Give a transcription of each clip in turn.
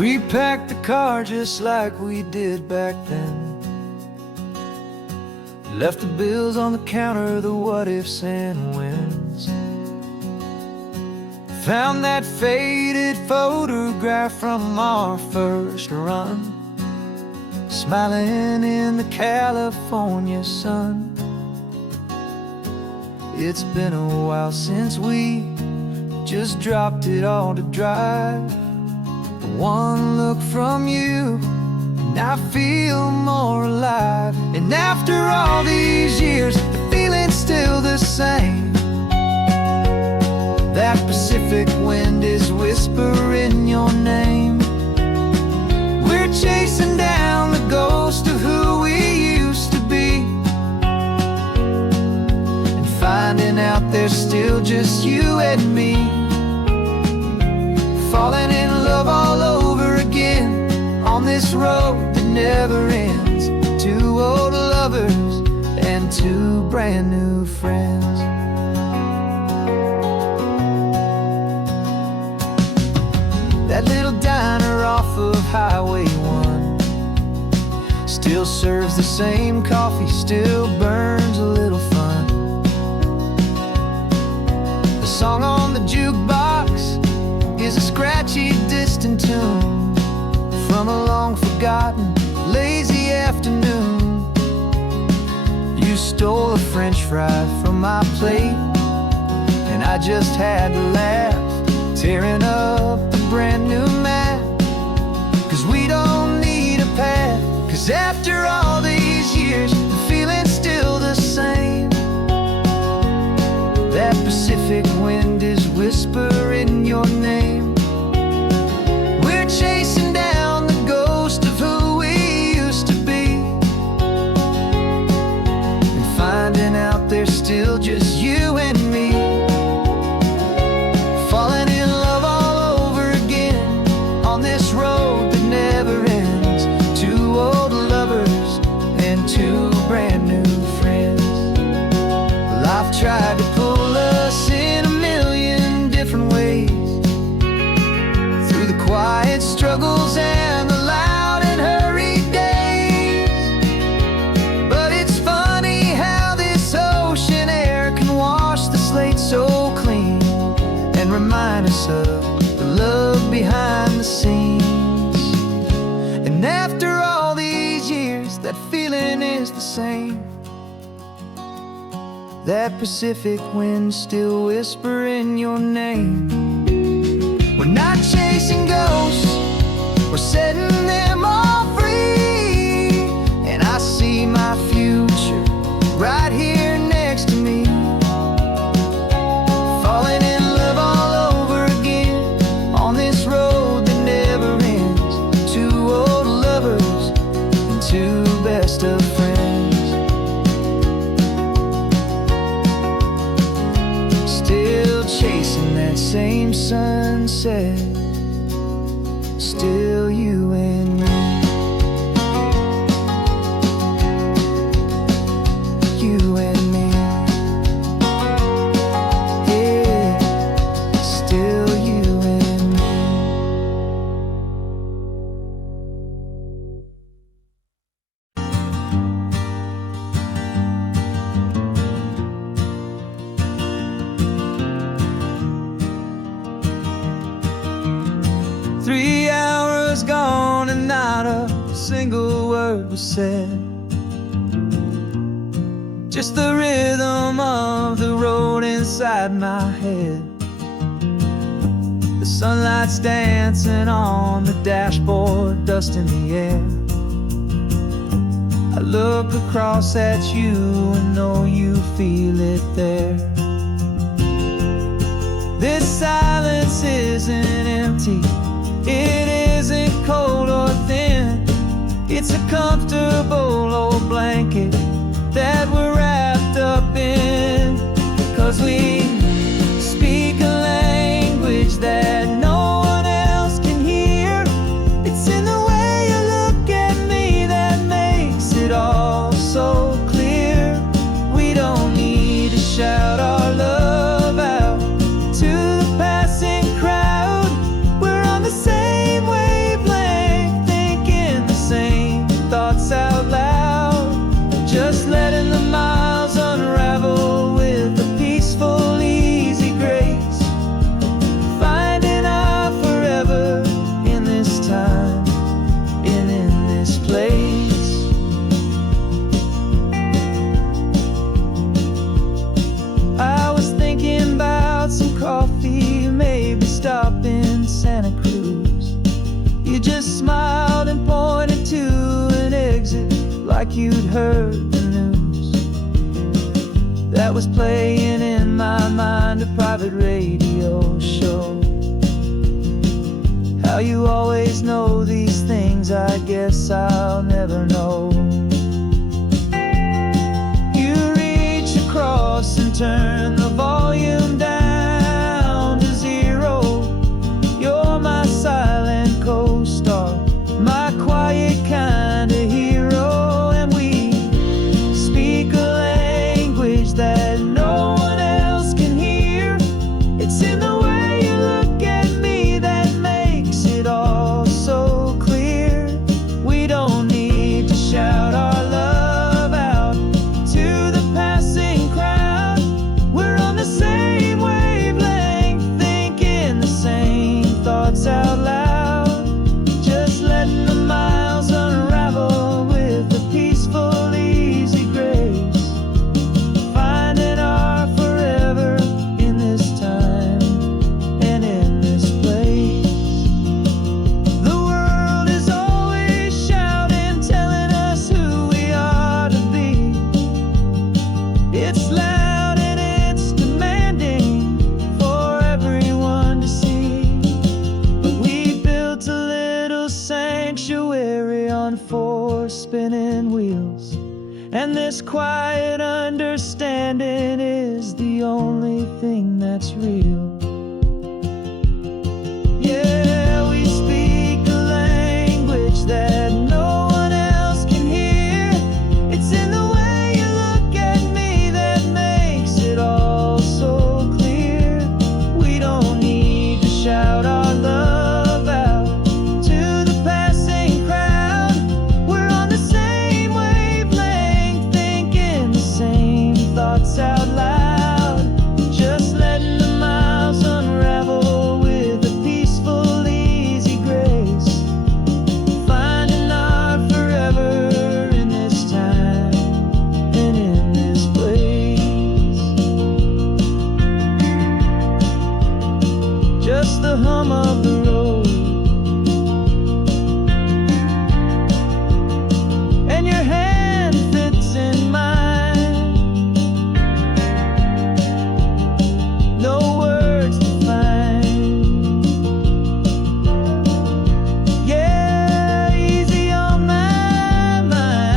We packed the car just like we did back then. Left the bills on the counter, the what ifs and whens. Found that faded photograph from our first run, smiling in the California sun. It's been a while since we just dropped it all to drive. One look from you and I feel more alive. And after all these years, the feeling's still the same. That Pacific wind is whispering your name. We're chasing down the ghost of who we used to be, and finding out there's still just you and me. Falling in love all over again on this road that never ends. Two old lovers and two brand new friends. That little diner off of Highway 1 still serves the same coffee, still burns a little fun. The song on the jukebox is a scratchy, distant tune from a long-forgotten, lazy afternoon. You stole a French fry from my plate, and I just had to laugh, tearing up a brand new map. Cause we don't need a path, cause after all these years, the feeling's still the same. That Pacific wind is whispering your name. We're chasing down the ghost of who we used to be, and finding out there's still just you and me. Falling in love all over again on this road that never ends. Two old lovers and two brand new friends. Life tried to pull us in a million different ways, through the quiet struggles and the loud and hurried days. But it's funny how this ocean air can wash the slate so clean, and remind us of the love behind the scenes. And after all these years, that feeling is the same. That Pacific wind still whispering your name. We're not chasing ghosts, we're setting them all free. And I see my future right here next to me. Falling in love all over again on this road that never ends. Two old lovers and two best of friends. Still chasing that same sunset, still you and me. You and me. Yeah, still you and me. 3 hours gone and not a single word was said. Just the rhythm of the road inside my head. The sunlight's dancing on the dashboard, dust in the air. I look across at you and know you feel it there. This silence isn't empty, it isn't cold or thin. It's a comfortable old blanket that we're wrapped up in. 'Cause we speak a language that no one else can hear. It's in the way you look at me that makes it all so clear. We don't need to shout our love out to the passing crowd. We're on the same wavelength. like you'd heard the news that was playing in my mind, a private radio show. How you always know these things, I guess I'll never know. You reach across and turn the volume down to 0. You're my silent co-star, my quiet kind of hero. And we speak a language that no one else can hear. It's in the way you look at me that makes it all so clear. We don't need to shout our love out to the passing crowd. We're on the same wavelength, thinking the same thoughts out loud. Just letting the miles unravel with a peaceful, easy grace. Finding our forever in this time and in this place. The world is always shouting, telling us who we are to be. It's loud and it's demanding for everyone to see. But we built a little sanctuary on 4 spinning wheels, and this quiet understanding is the only thing that's real. Yeah, we speak a language that no one else can hear. It's in the way you look at me that makes it all so clear. We don't need to shout our love out to the passing crowd. We're on the same wavelength, thinking the same thoughts out loud. Just letting the miles unravel with a peaceful, easy grace. Finding our forever in this time and in this place. Just the hum of the road and your hand fits in mine. No words to find. Yeah, easy on my mind.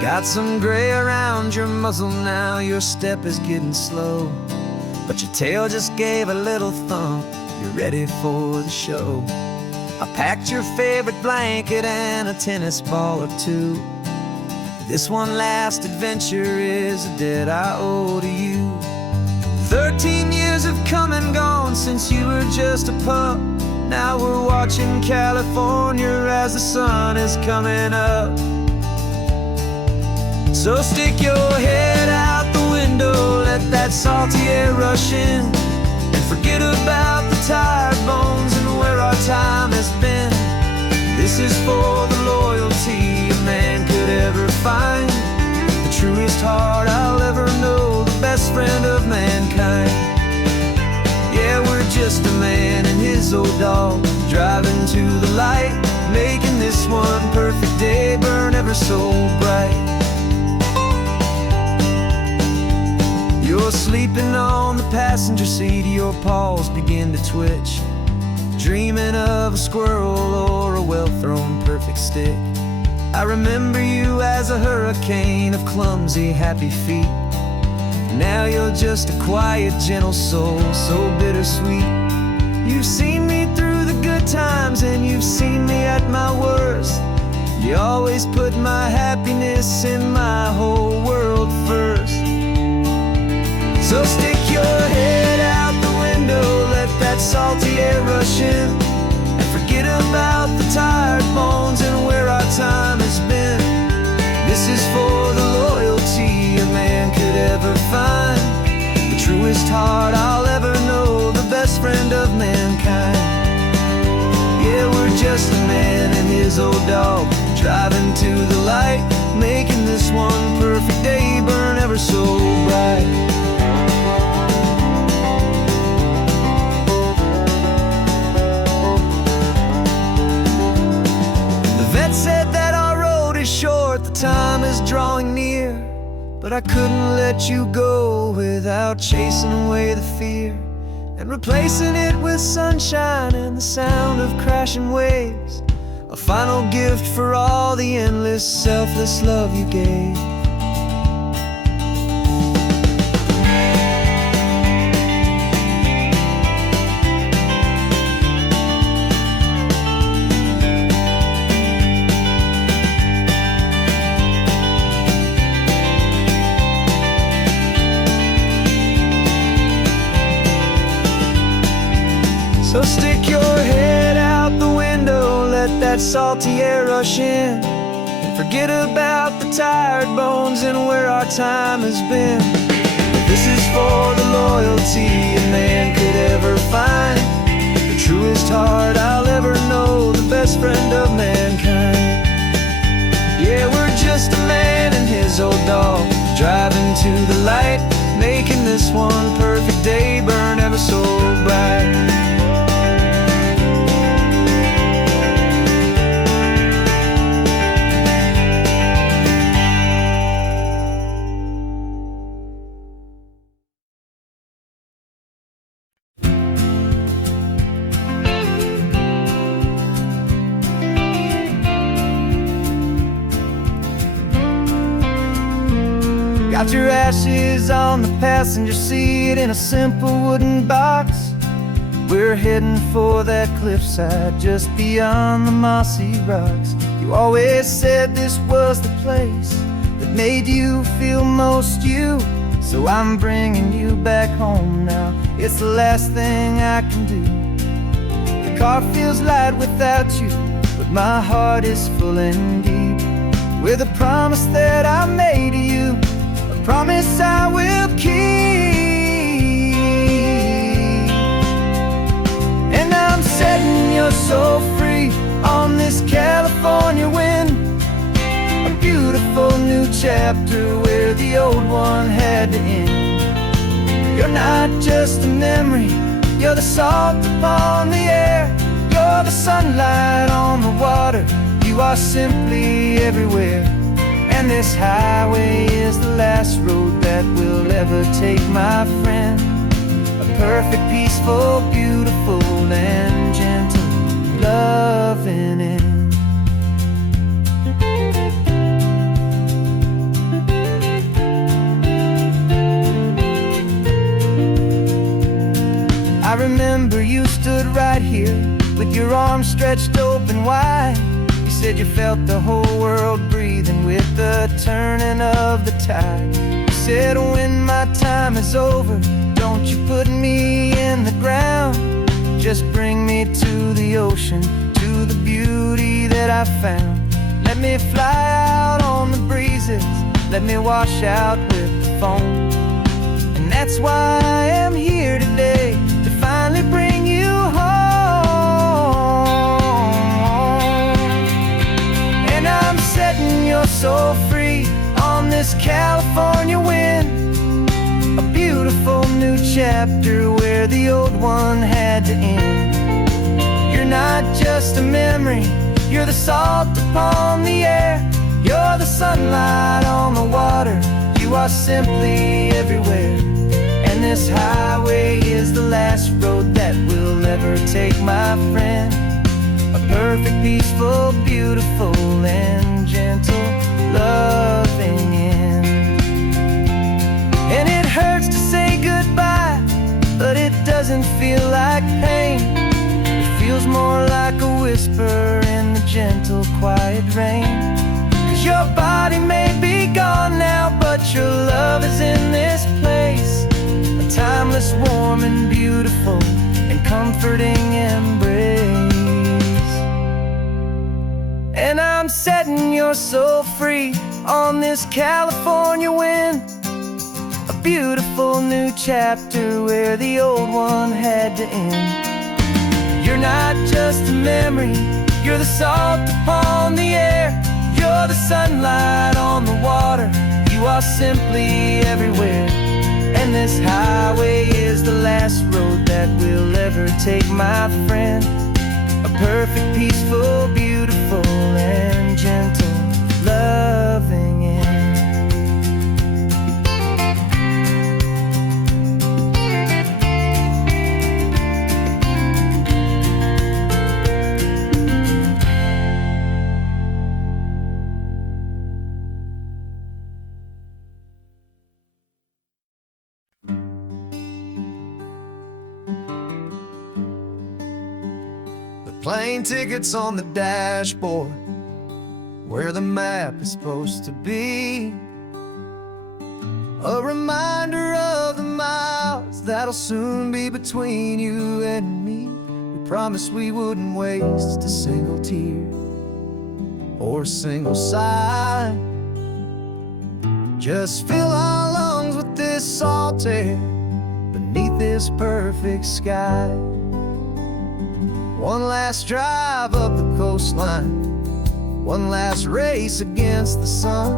Got some gray around your muzzle now, your step is getting slow, but your tail just gave a little thump, you're ready for the show. I packed your favorite blanket and a tennis ball or two. This one last adventure is a debt I owe to you. 13 years have come and gone since you were just a pup. Now we're watching California as the sun is coming up. So stick your head out the window, let that salty air rush in, and forget about the tired bones and where our time has been. This is for the loyalty a man could ever find, the truest heart I'll ever know, the best friend of mankind. Yeah, we're just a man and his old dog, driving to the light, making this one perfect day burn ever so bright. You're sleeping on the passenger seat, your paws begin to twitch, dreaming of a squirrel or a well-thrown perfect stick. I remember you as a hurricane of clumsy, happy feet. Now you're just a quiet, gentle soul, so bittersweet. You've seen me through the good times and you've seen me at my worst. You always put my happiness in my whole world first. So stick your head out the window, let that salty air rush in, and forget about the tired bones and where our time has been. This is for the loyalty a man could ever find, the truest truest heart I'll ever know, the best friend of mankind. Yeah, we're just a man and his old dog, driving to the light, making this one perfect day burn ever so bright. The vet said that our road is short, the time is drawing near, but I couldn't let you go without chasing away the fear and replacing it with sunshine and the sound of crashing waves, a final gift for all the endless, selfless love you gave. So stick your head out the window, let that salty air rush in, and forget about the tired bones and where our time has been. This is for the loyalty a man could ever find, the truest heart I'll ever know, the best friend of mankind. Yeah, we're just a man and his old dog, driving to the light, making this one perfect day burn ever so bright. Got your ashes on the passenger seat in a simple wooden box. We're heading for that cliffside just beyond the mossy rocks. You always said this was the place that made you feel most you, so I'm bringing you back home now. It's the last thing I can do. The car feels light without you, but my heart is full and deep with a promise that I made to you, promise I will keep. And I'm setting your soul free on this California wind, a beautiful new chapter where the old one had to end. You're not just a memory, you're the salt upon the air, you're the sunlight on the water, you are simply everywhere. And this highway is the last road that we'll ever take, my friend. A perfect, peaceful, beautiful, and gentle loving end. I remember you stood right here with your arms stretched open wide. You said you felt the whole world breathing with the turning of the tide. You said when my time is over, don't you put me in the ground, just bring me to the ocean, to the beauty that I found. Let me fly out on the breezes, let me wash out with the foam. And that's why I am here today, to finally bring you home. I'm setting your soul free on this California wind, a beautiful new chapter where the old one had to end. You're not just a memory, you're the salt upon the air, you're the sunlight on the water, you are simply everywhere. And this highway is the last road that we'll ever take, my friend. A perfect, peaceful, beautiful, and gentle loving end. And it hurts to say goodbye, but it doesn't feel like pain. It feels more like a whisper in the gentle, quiet rain. 'Cause your body may be gone now, but your love is in this place, a timeless, warm, and beautiful, and comforting embrace. And I'm setting your soul free on this California wind, a beautiful new chapter where the old one had to end. You're not just a memory, you're the salt upon the air. You're the sunlight on the water, you are simply everywhere. And this highway is the last road that we'll ever take, my friend. A perfect, peaceful, beautiful, and gentle, loving end. Plane tickets on the dashboard, where the map is supposed to be. A reminder of the miles that'll soon be between you and me. We promised we wouldn't waste a single tear or a single sigh. Just fill our lungs with this salt air beneath this perfect sky. One last drive up the coastline, one last race against the sun,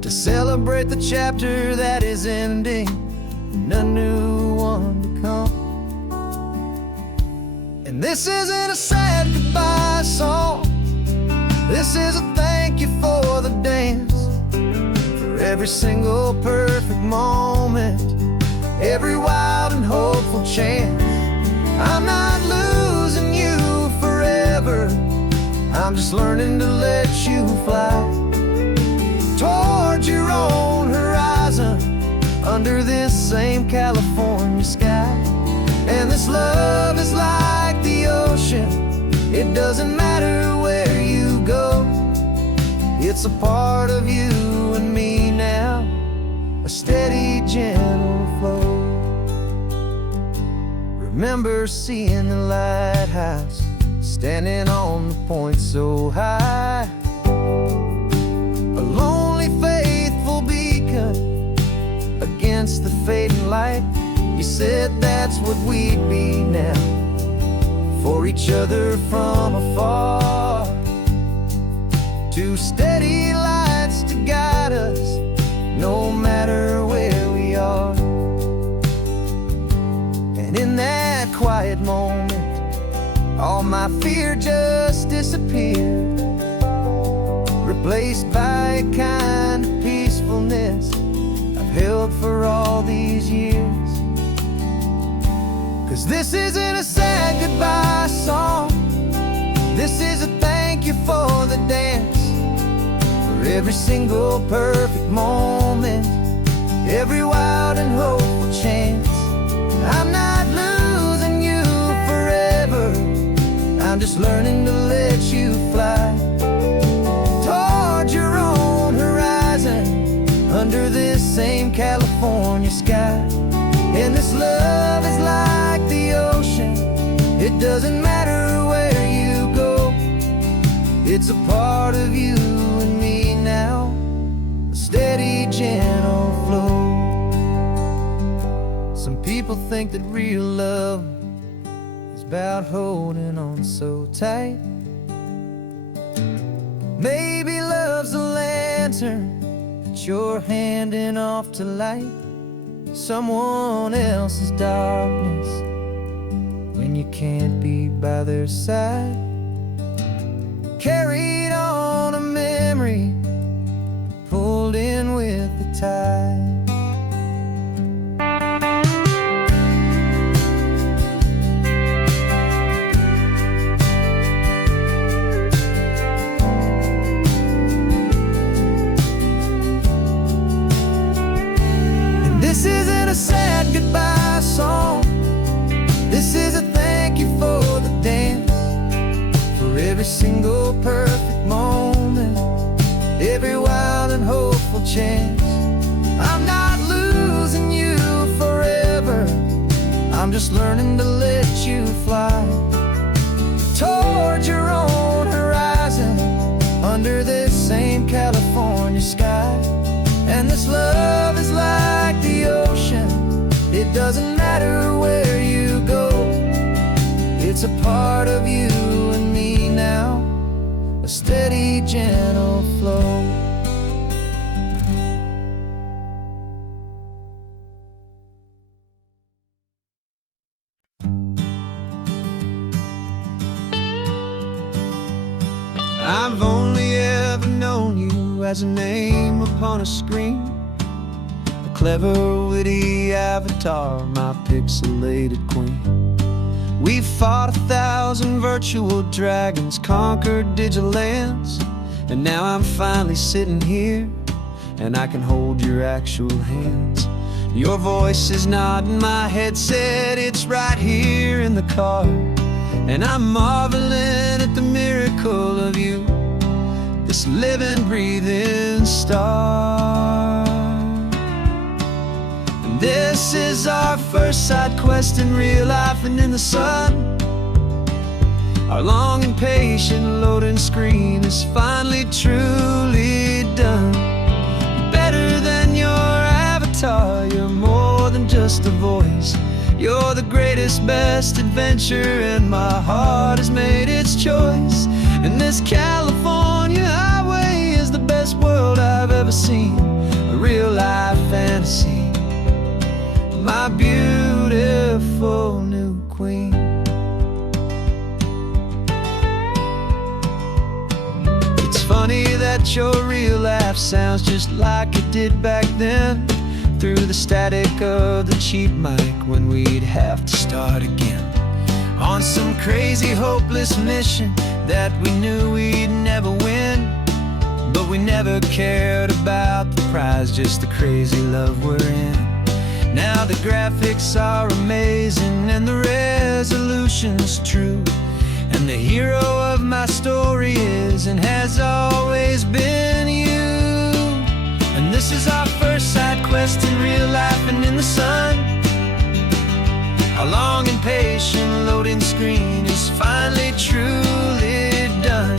to celebrate the chapter that is ending and a new one to come. And this isn't a sad goodbye song, this is a thank you for the dance, for every single perfect moment, every wild and hopeful chance. I'm not losing you forever, I'm just learning to let you fly toward your own horizon, under this same California sky. And this love is like the ocean, it doesn't matter where you go, it's a part of you and me now, a steady, gentle flow. Remember seeing the lighthouse, standing on the point so high, a lonely, faithful beacon against the fading light. You said that's what we'd be now, for each other from afar. Two steady lights to guide us, no matter where we are. And in that quiet moment, all my fear just disappeared, replaced by a kind of peacefulness I've held for all these years. 'Cause this isn't a sad goodbye song, this is a thank you for the dance, for every single perfect moment, every wild and hopeful chance. I'm not losing you forever, I'm just learning to let you fly toward your own horizon, under this same California sky. And this love is like the ocean, it doesn't matter where you go, it's a part of you and me now, a steady, gentle flow. Some people think that real love is about holding on so tight. Maybe love's a lantern that you're handing off to light someone else's darkness when you can't be by their side. Carried on a memory, pulled in with the tide. This isn't a sad goodbye song, this is a thank you for the dance, for every single perfect moment, every wild and hopeful chance. I'm not losing you forever, I'm just learning to let you fly toward your own horizon, under this same California sky. And this love part of you and me now, a steady, gentle flow. I've only ever known you as a name upon a screen, a clever, witty avatar, my pixelated queen. We've fought 1,000 virtual dragons, conquered digital lands, and now I'm finally sitting here, and I can hold your actual hands. Your voice is not in my headset, it's right here in the car, and I'm marveling at the miracle of you, this living, breathing star. And this is our first side quest in real life and in the sun. Our long and patient loading screen is finally truly done. Better than your avatar, you're more than just a voice. You're the greatest, best adventure, and my heart has made its choice. And this California highway is the best world I've ever seen, a real-life fantasy, my beautiful new queen. It's funny that your real life sounds just like it did back then, through the static of the cheap mic when we'd have to start again, on some crazy, hopeless mission that we knew we'd never win. But we never cared about the prize, just the crazy love we're in. Now the graphics are amazing and the resolution's true, and the hero of my story is and has always been you. And this is our first side quest in real life and in the sun. Our long and patient loading screen is finally truly done.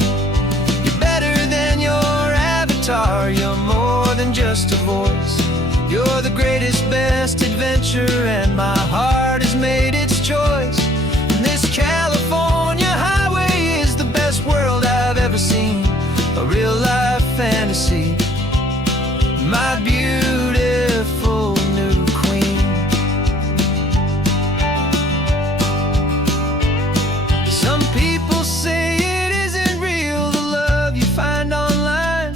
You're better than your avatar, you're more than just a voice. You're the greatest, best adventure, and my heart has made its choice. And this California highway is the best world I've ever seen, a real-life fantasy, my beautiful new queen. Some people say it isn't real, the love you find online,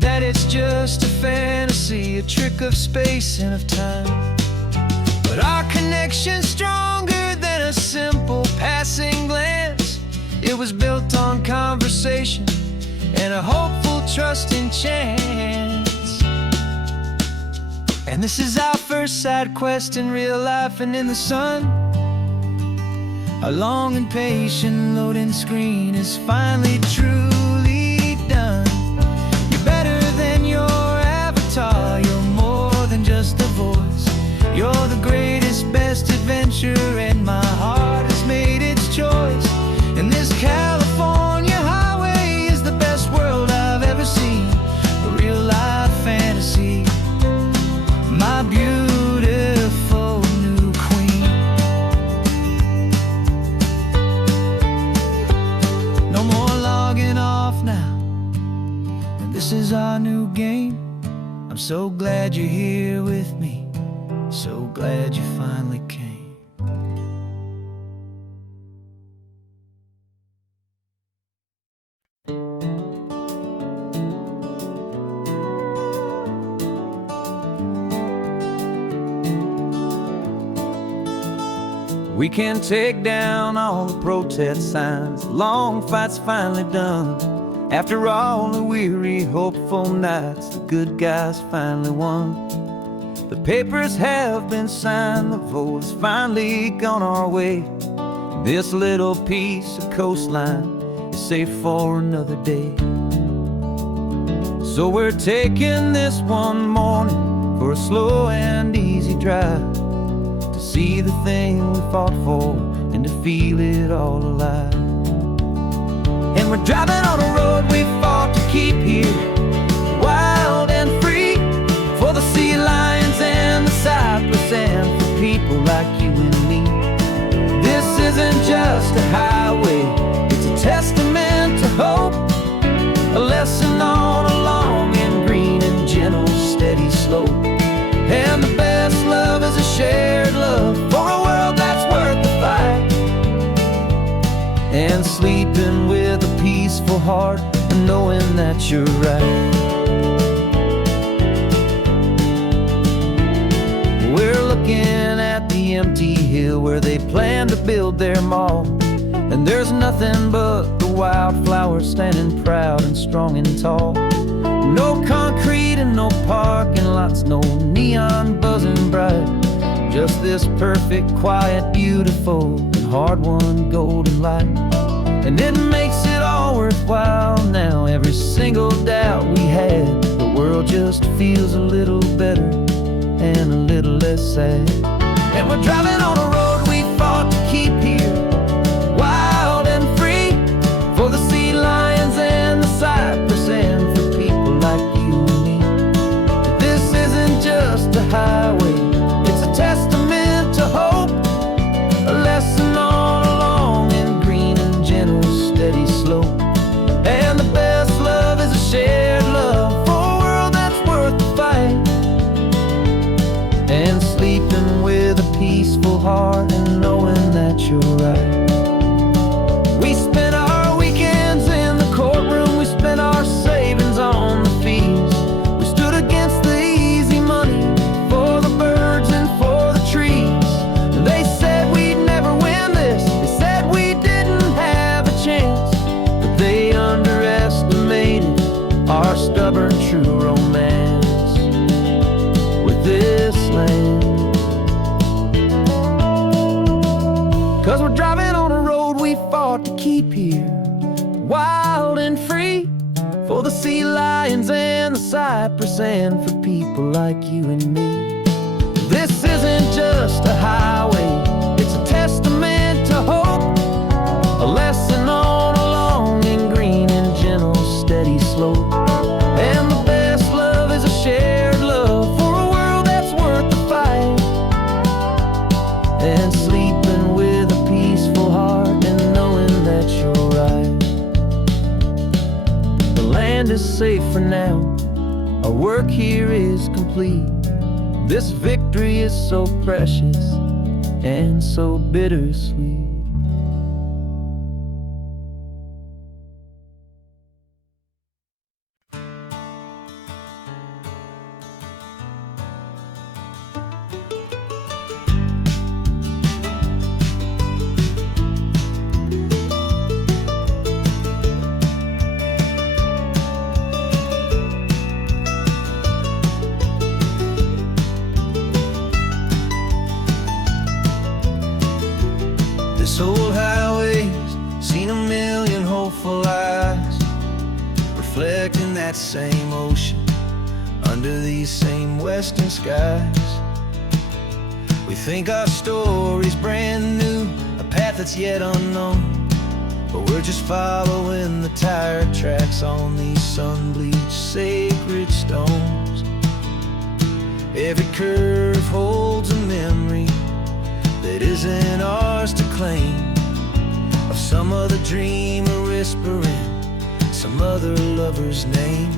that it's just a fantasy, a trick of space and of time. But our connection's stronger than a simple passing glance. It was built on conversation and a hopeful, trusting chance. And this is our first side quest in real life and in the sun. Our long and patient loading screen is finally truly done. You're better than your avatar, you're more than just a voice. You're the greatest, best adventure, and my heart has made its choice. And this California highway is the best world I've ever seen, a real-life fantasy, my beautiful new queen. No more logging off now, and this is our new game. I'm so glad you're here with me, so glad you finally came. We can take down all the protest signs, long fight's finally done. After all the weary, hopeful nights, the good guys finally won. The papers have been signed, the vote has finally gone our way. This little piece of coastline is safe for another day. So we're taking this one morning for a slow and easy drive, to see the thing we fought for and to feel it all alive. And we're driving on a road we fought to keep here, wild and free, for the sea lions and the cypress and for people like you and me. This is isn't just a highway, it's a testament to hope, a lesson on a long and green and gentle, steady slope. And the best love is a shared love for a world that's worth the fight. And sleeping with a peaceful heart and knowing that you're right. We're looking at the empty hill where they plan to build their mall, and there's nothing but the wildflowers standing proud and strong and tall. No concrete and no parking lots, no neon buzzing bright, just this perfect, quiet, beautiful, and hard-won golden light. And it makes it all worthwhile now. Every single doubt we had, the world just feels a little better and a little less sad. And we're driving on a road we fought to keep here, wild and free, for the sea lions and the cypress and for people like you and me. This isn't just a highway, it's a testament to hope, a lesson on a long and green and gentle, steady slope. And the best love is a shared love for a world that's worth the fight. And sleeping with a peaceful heart and knowing that you're right. We spent our weekends in the courtroom, we spent our savings on the fees. We stood against the easy money for the birds and for the trees. And they said we'd never win this, they said we didn't have a chance, but they underestimated our stubborn true romance with this land. 'Cause we're driving on a road we fought to keep here, wild and free, for the sea lions and the cypress and for people like you and me. This isn't just a highway, it's a testament to hope, a lesson on a long and green and gentle, steady slope. And the best love is a shared love for a world that's worth the fight. And sleeping with a peaceful heart and knowing that you're right. The land is safe for now, our work here is complete. This victory is so precious and so bittersweet. This old highway's seen a million hopeful eyes, reflecting that same ocean under these same western skies. We think our story's brand new, a path that's yet unknown, but we're just following the tire tracks on these sun-bleached sacred stones. Every curve holds a memory that isn't ours to claim, of some other dreamer whispering some other lover's name.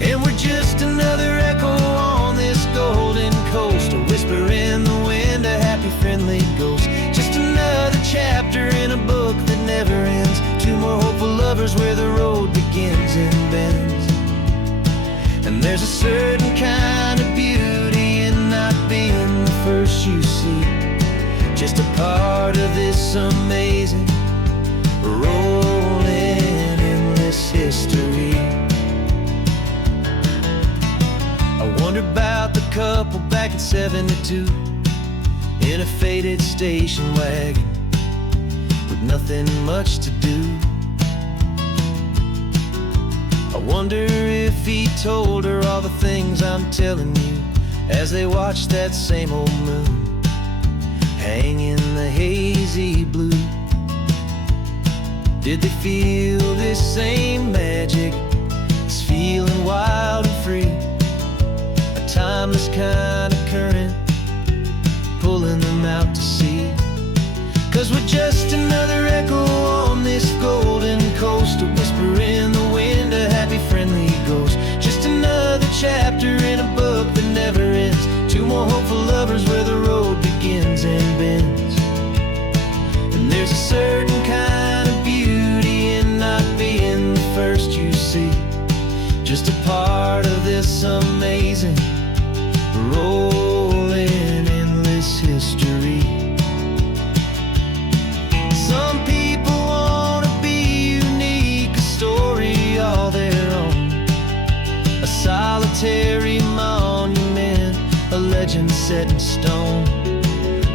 And we're just another echo on this golden coast, a whisper in the wind, a happy friendly ghost. Just another chapter in a book that never ends, two more hopeful lovers where the road begins and bends. And there's a certain kind of beauty in not being the first you see, just a part of this amazing, rolling, endless history. I wonder about the couple back in '72 in a faded station wagon with nothing much to do. I wonder if he told her all the things I'm telling you as they watched that same old moon hang in the hazy blue. Did they feel this same magic, this feeling wild and free, a timeless kind of current pulling them out to sea? 'Cause we're just another echo on this golden coast, a whisper in the wind, a happy friendly ghost. Just another chapter in a book that never ends. Two more hopeful lovers where the road begins and bends. And there's a certain kind of beauty in not being the first you see. Just a part of this amazing, rolling, endless history. Some people want to be unique, a story all their own, a solitary monument, a legend set in stone.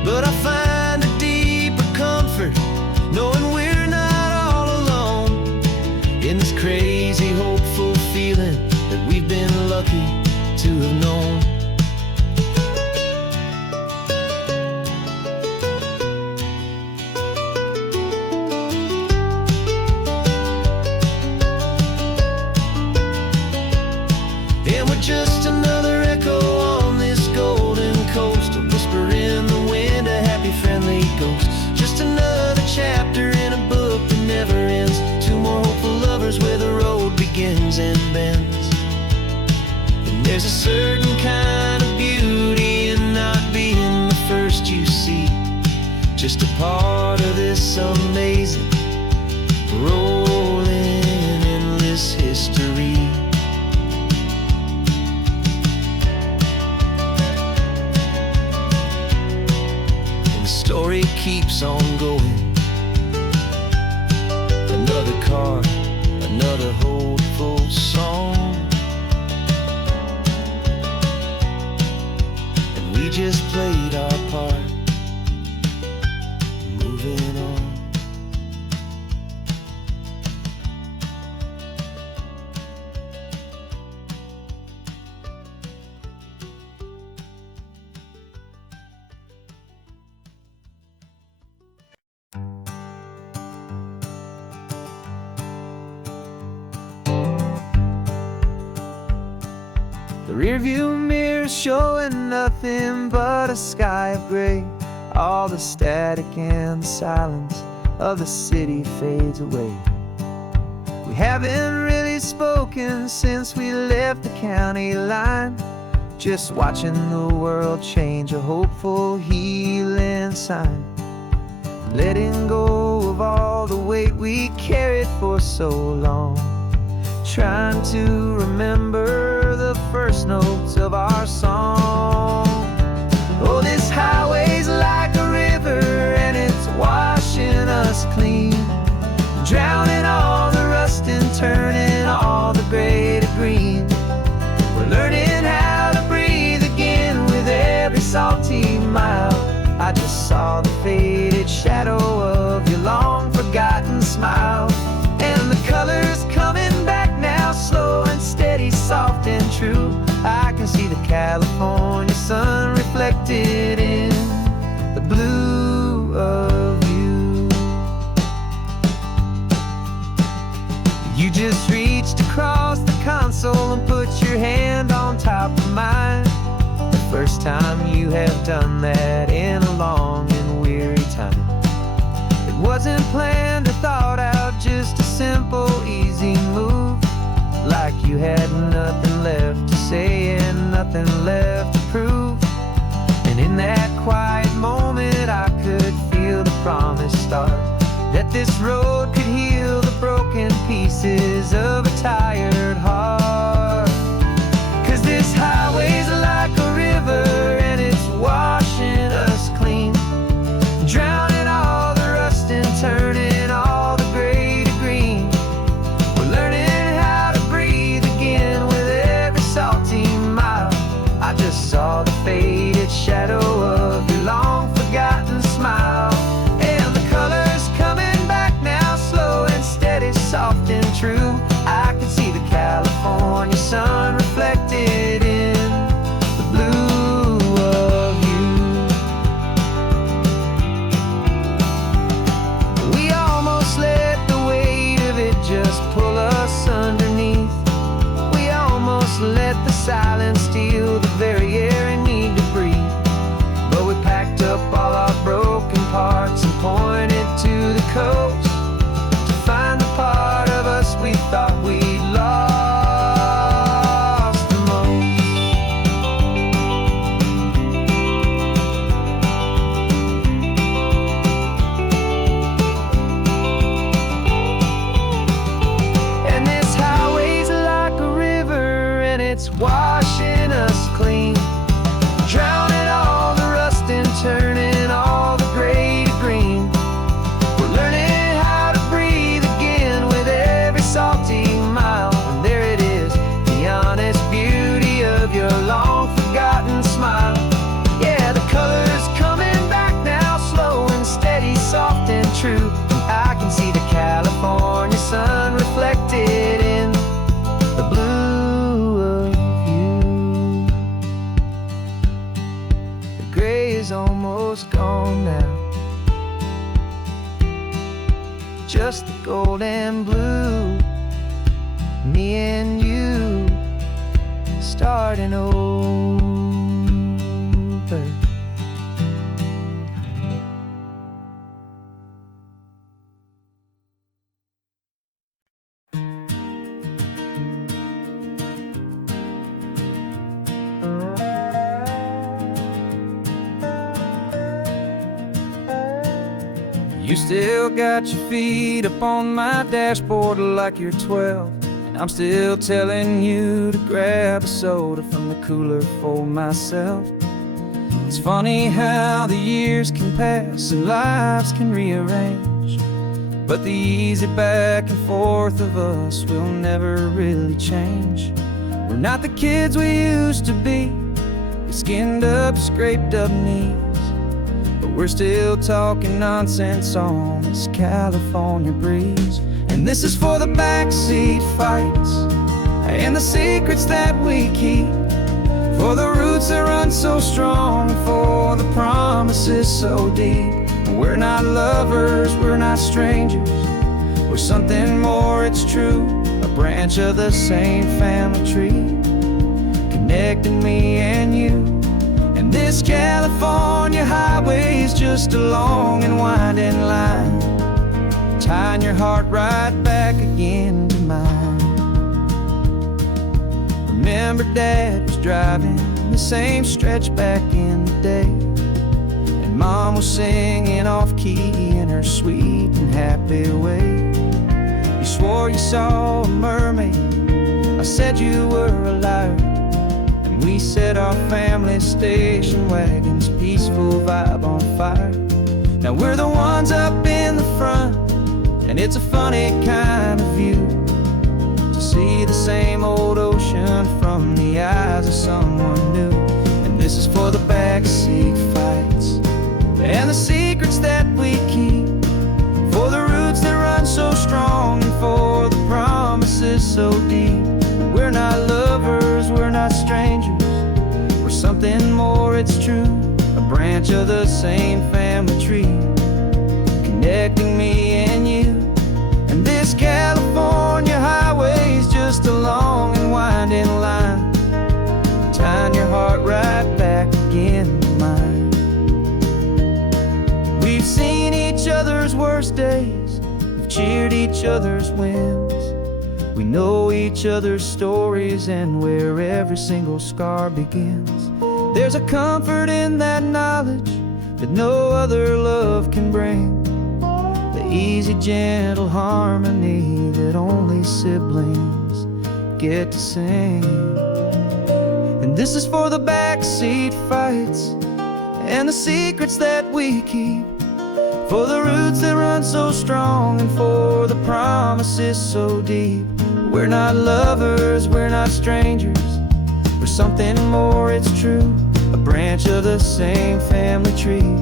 But I find a deeper comfort knowing we're not all alone in this crazy, hopeful feeling that we've been lucky to have known. And we're just another echo on this golden coast, a whisper in the wind, a happy friendly ghost. Just another chapter in a book that never ends. Two more hopeful lovers where the road begins and bends. And there's a certain kind of beauty in not being the first you see. Just a part of this amazing, rolling, endless history. Story keeps on going. Another card, another hopeful song, and we just played our part, moving on. The rearview mirror showing nothing but a sky of gray. All the static and the silence of the city fades away. We haven't really spoken since we left the county line. Just watching the world change, a hopeful healing sign. Letting go of all the weight we carried for so long. Trying to remember the first notes of our song. Oh, this highway's like a river and it's washing us clean, drowning all the rust and turning all the gray to green. We're learning how to breathe again with every salty mile. I just saw the faded shadow of your long forgotten smile. And the colors coming back now, slow and steady, soft and true. I can see the California sun reflected in the blue of you. You just reached across the console and put your hand on top of mine. The first time you have done that in a long and weary time. It wasn't planned or thought out, just a simple, easy move. Like you had nothing left to say and nothing left to prove. And in that quiet moment I could feel the promise start, that this road could heal the broken pieces of a tired heart. 'Cause this highway's like a river and it's washing us clean, drowning all the rust and turning all the gray to green. We're learning how to breathe again with every salty mile. I just saw the faded shadow of your long forgotten smile. And the colors coming back now, slow and steady, soft and true. I can see the is almost gone now. Just the gold and blue, me and you starting over. You still got your feet up on my dashboard like you're 12, and I'm still telling you to grab a soda from the cooler for myself. It's funny how the years can pass and lives can rearrange, but the easy back and forth of us will never really change. We're not the kids we used to be, with skinned up, scraped up knees, but we're still talking nonsense on this California breeze. And this is for the backseat fights and the secrets that we keep, for the roots that run so strong, for the promises so deep. We're not lovers, we're not strangers, we're something more, it's true. A branch of the same family tree, connecting me and you. And this California highway is just a long and winding line, tying your heart right back again to mine. Remember Dad was driving the same stretch back in the day, and Mom was singing off-key in her sweet and happy way. You swore you saw a mermaid, I said you were a liar, and we set our family station wagon's peaceful vibe on fire. Now we're the ones up in the front, and it's a funny kind of view to see the same old ocean from the eyes of someone new. And this is for the backseat fights and the secrets that we keep, for the roots that run so strong, and for the promises so deep. We're not lovers, we're not strangers, we're something more, it's true. A branch of the same family tree, connecting me and you. And this California highway is just a long and winding line, tying your heart right back again to mine. We've seen each other's worst days, we've cheered each other's wins, we know each other's stories and where every single scar begins. There's a comfort in that knowledge that no other love can bring, the easy, gentle harmony that only siblings get to sing. And this is for the backseat fights and the secrets that we keep, for the roots that run so strong, and for the promises so deep. We're not lovers, we're not strangers, we're something more, it's true. A branch of the same family tree,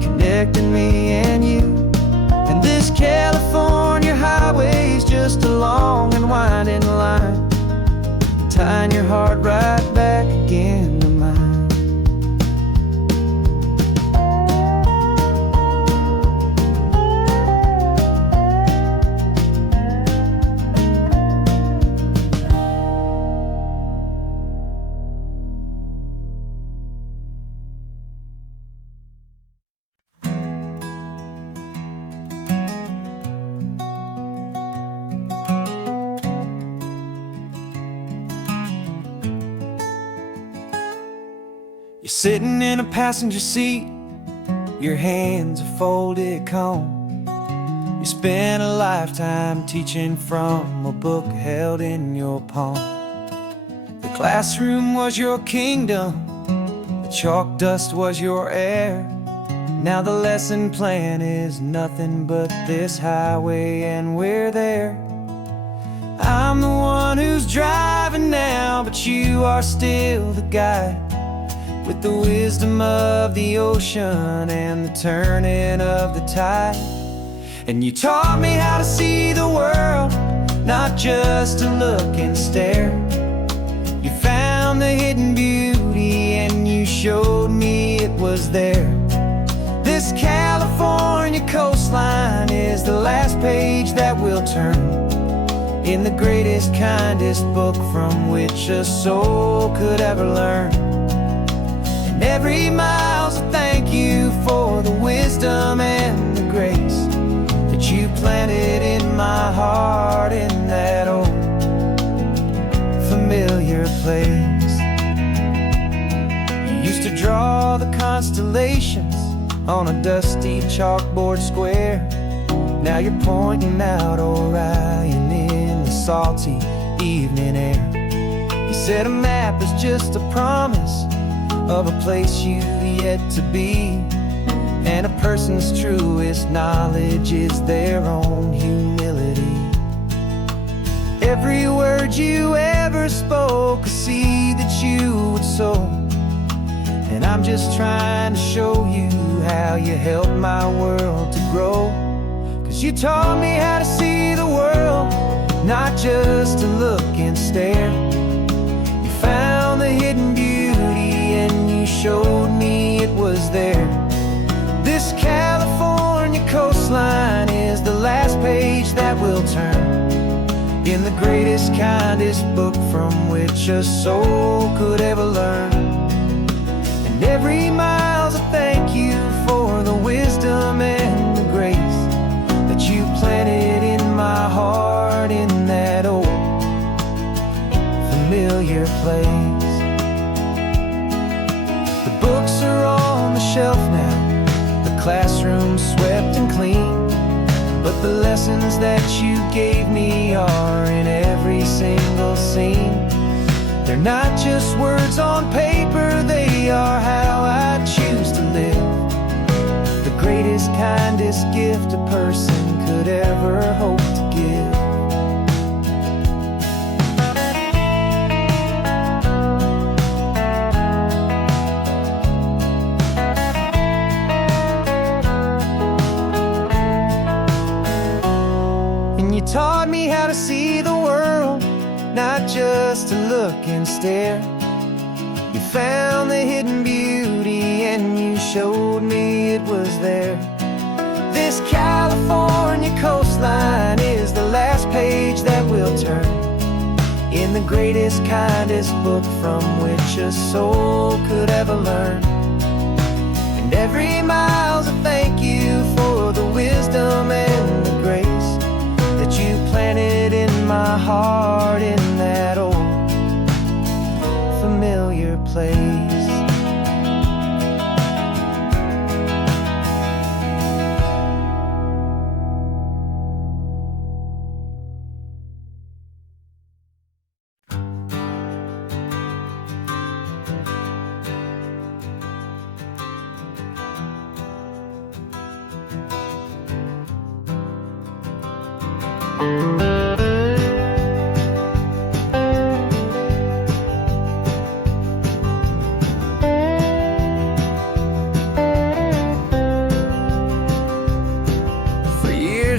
connecting me and you. And this California highway is just a long and winding line, tying your heart right back again to mine. You're sitting in a passenger seat, your hands are folded calm. You spent a lifetime teaching from a book held in your palm. The classroom was your kingdom, the chalk dust was your air. Now the lesson plan is nothing but this highway, and we're there. I'm the one who's driving now, but you are still the guide, with the wisdom of the ocean and the turning of the tide. And you taught me how to see the world, not just to look and stare. You found the hidden beauty and you showed me it was was there. This California coastline is the last page that we'll turn in the greatest, kindest book from which a soul could ever learn. And every mile's a thank you for the wisdom and the grace that you planted in my heart in that old familiar place. You used to draw the constellations on a dusty chalkboard square. Now you're pointing out Orion in the salty evening air. You said a map is just a promise of a place you've yet to be, and a person's truest knowledge is their own humility. Every word you ever spoke, a seed that you would sow, and I'm just trying to show you how you helped my world to grow. 'Cause you taught me how to see the world, not just to look and stare. You found the hidden beauty and you showed me it was there. This California coastline is the last page that we'll turn in the greatest, kindest book from which a soul could ever learn. And every mile's a thank you for the wisdom and the grace that you planted in my heart in that old familiar place. The books are on the shelf now, the classroom swept and clean, but the lessons that you gave me are in every single scene. They're not just words on paper, they are how I choose to live. The greatest, kindest gift a person could ever hope to give. And you taught me how to see the world, not just to look and stare. You found the hidden beauty and you showed me it was there. This California coastline is the last page that we'll turn in the greatest, kindest book from which a soul could ever learn. And every mile's a thank you for the wisdom and the grace that you planted in my heart in that old familiar place.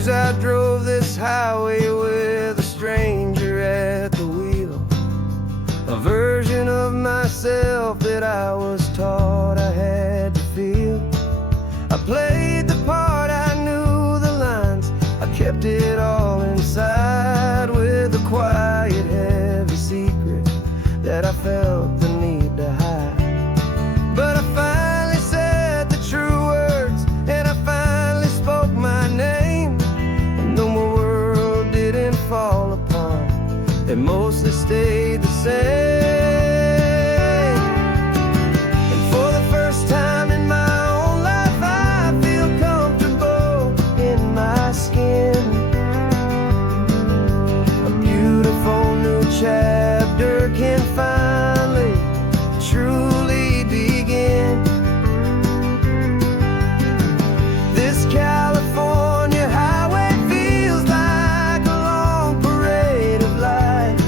I drove this highway with a stranger at the wheel, a version of myself that I was taught I had to feel. I played the part, I knew the lines, I kept it all inside with a quiet, heavy secret that I felt the need to hide. But I finally said the true words, and I finally spoke my name. Fall apart, they mostly stayed the same. And for the first time in my own life, I feel comfortable in my skin. A beautiful new chapter can finally truly begin. This California highway feels like a long parade of light,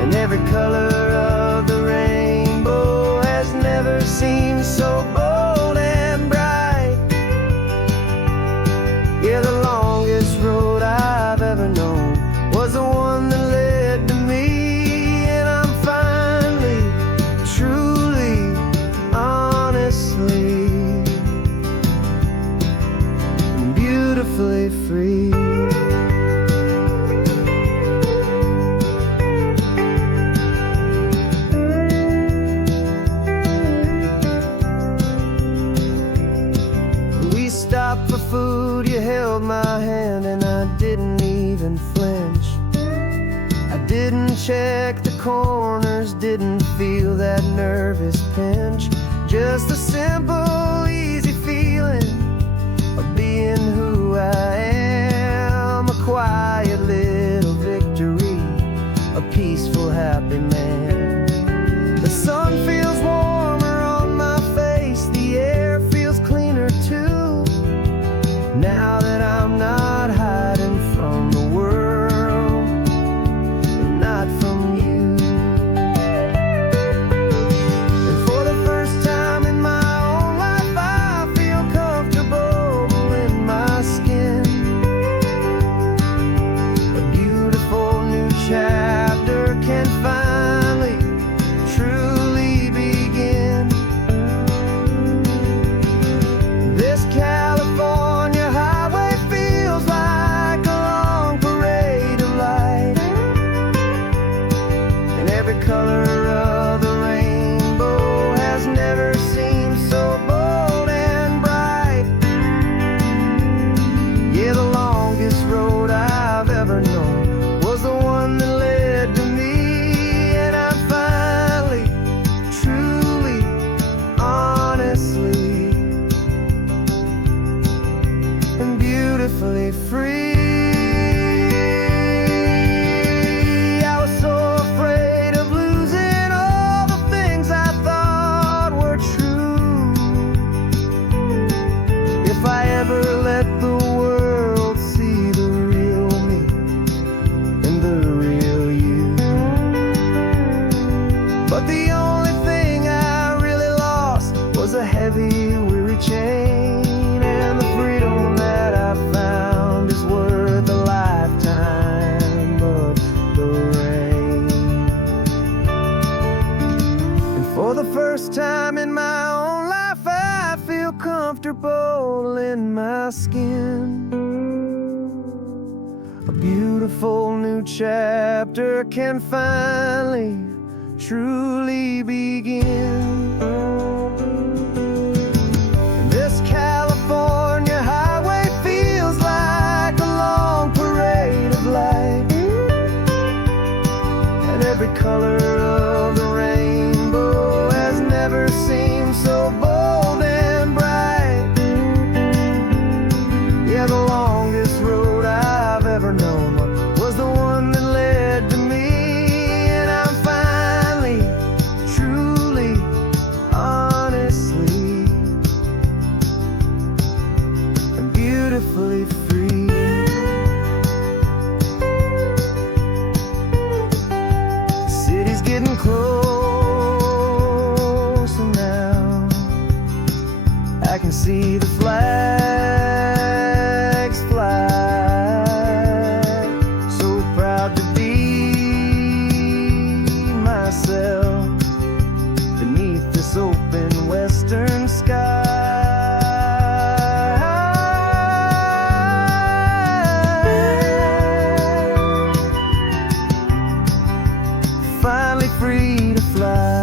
and every color of the rainbow has never seemed so bold and bright. Yeah, the longest road I've ever known was the one that led to me, and I'm finally, truly on You held my hand and I didn't even flinch. I didn't check the corners, didn't feel that nervous pinch. Just a simple, easy feeling of being who I am. A quiet little victory, a peaceful, happy man. The sun feels warmer on my face, the air feels cleaner too, now that I'm not hiding from the world and not from you. And for the first time in my own life, I feel comfortable in my skin. A beautiful new chapter can finally truly begin. This California highway feels like a long parade of light, and every color of the rainbow has never seemed so bold and bright. Yeah, the longest road I've ever known was the one that led to me, and I'm finally, truly, honestly, and beautifully free. I was so afraid of losing all the things I thought were true. If I ever let the world see the real me and the real you. But the only thing I really lost was a heavy, weary chain, and the freedom that I found is worth a lifetime of the rain. And for the first time in my own life, I feel comfortable in my skin. A beautiful new chapter can finally, truly begin. This California highway feels like a long parade of light, and every color of the rainbow has never seemed so bold and bright. Yeah, the longest road I've ever known was the one that led to me, and I'm finally, truly, honestly, and beautifully free. The city's getting closer now. I can see the flags fly. So proud to be myself beneath this open western sky. Finally free to fly.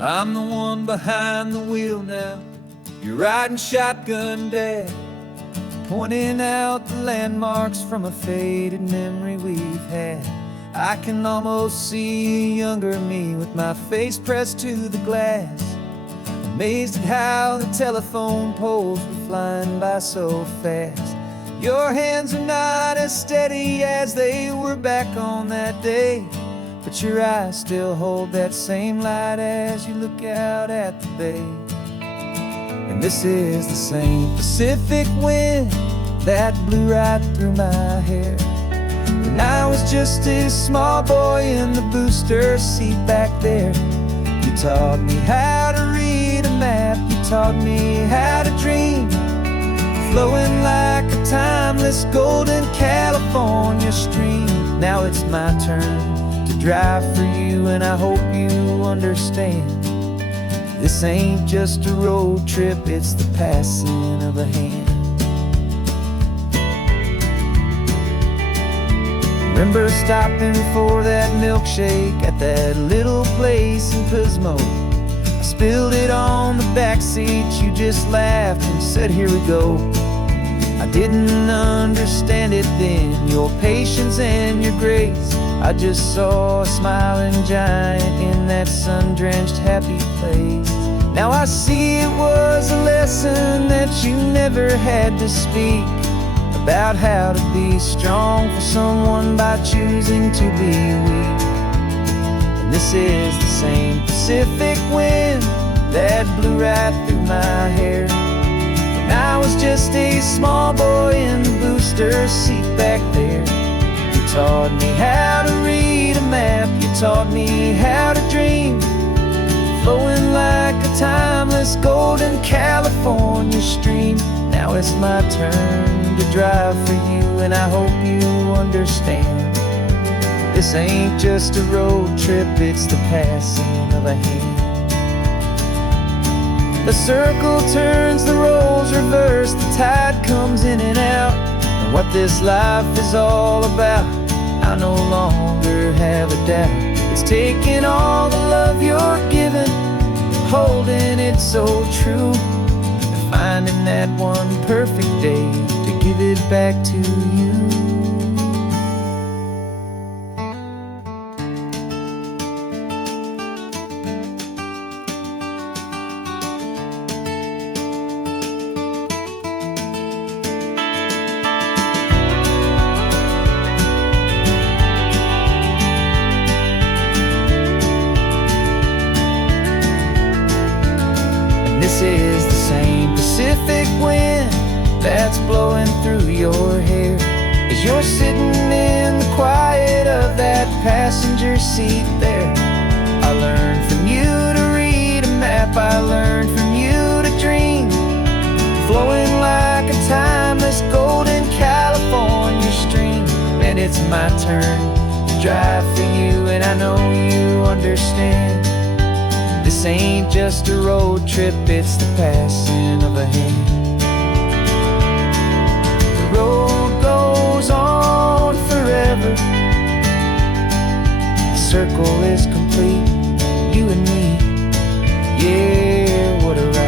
I'm the one behind the wheel now. You're riding shotgun, Dad, pointing out the landmarks from a faded memory we've had. I can almost see a younger me with my face pressed to the glass, amazed at how the telephone poles were flying by so fast. Your hands are not as steady as they were back on that day, but your eyes still hold that same light as you look out at the bay. And this is the same Pacific wind that blew right through my hair when I was just a small boy in the booster seat back there. You taught me how to read a map, you taught me how to dream, flowing like a time timeless golden California stream. Now it's my turn to drive for you, and I hope you understand. This ain't just a road trip, it's the passing of a hand. Remember stopping for that milkshake at that little place in Pismo? I spilled it on the back seat, you just laughed and said, here we go. I didn't understand it then, your patience and your grace. I just saw a smiling giant in that sun-drenched happy place. Now I see it was a lesson that you never had to speak, about how to be strong for someone by choosing to be weak. And this is the same Pacific wind that blew right through my hair when I was just a small boy in the booster seat back there. You taught me how to read a map, you taught me how to dream, flowing like a timeless golden California stream. Now it's my turn to drive for you, and I hope you understand. This ain't just a road trip, it's the passing of a hand. The circle turns, the roles reverse, the tide comes in and out. And what this life is all about, I no longer have a doubt. It's taking all the love you're giving, holding it so true, and finding that one perfect day to give it back to you. This is the same Pacific wind that's blowing through your hair as you're sitting in the quiet of that passenger seat there. I learned from you to read a map, I learned from you to dream, flowing like a timeless golden California stream. And it's my turn to drive for you, and I know you understand. This ain't just a road trip, it's the passing of a hand. The road goes on forever, the circle is complete, you and me, yeah, what a ride.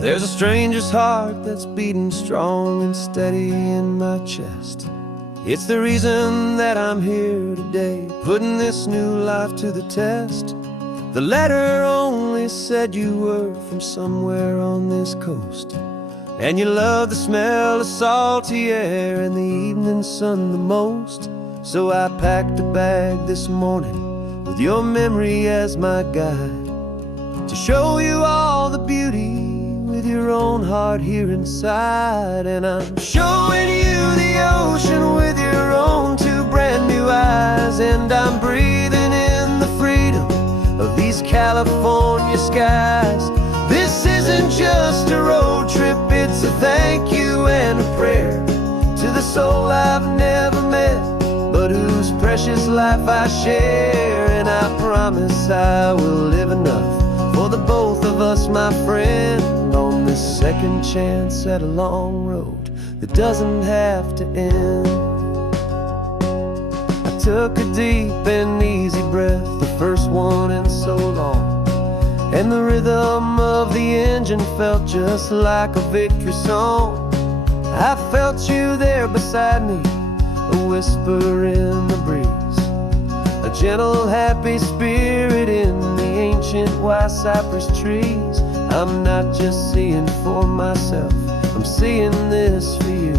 There's a stranger's heart that's beating strong and steady in my chest. It's the reason that I'm here today, putting this new life to the test. The letter only said you were from somewhere on this coast, and you love the smell of salty air and the evening sun the most. So I packed a bag this morning with your memory as my guide, to show you all the beauty with your own heart here inside. And I'm showing you the ocean with your own two brand new eyes, and I'm breathing in the freedom of these California skies. This isn't just a road trip, it's a thank you and a prayer to the soul I've never met, but whose precious life I share. And I promise I will live enough for the both of us, my friend, on this second chance at a long road that doesn't have to end. I took a deep and easy breath, the first one in so long, and the rhythm of the engine felt just like a victory song. I felt you there beside me, a whisper in the breeze, a gentle happy spirit in the ancient white cypress trees. I'm not just seeing for myself, I'm seeing this for you.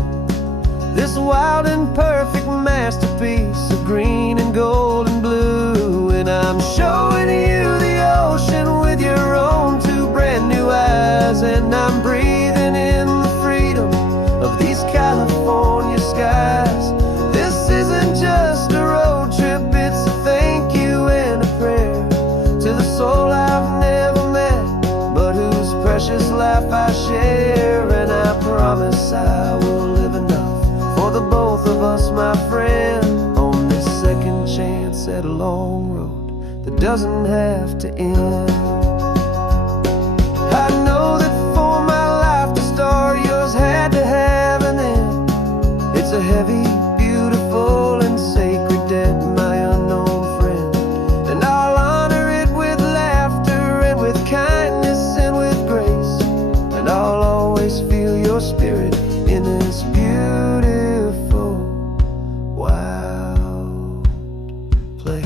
This wild and perfect masterpiece of green and gold and blue. And I'm showing you the ocean with your own two brand new us, my friend, on this second chance at a long road that doesn't have to end. I know that for my life to start, yours had to have an end. It's a heavy, beautiful, and sacred debt, my unknown friend, and I'll honor it with laughter and with kindness and with grace, and I'll always feel your spirit in this beautiful, wild place.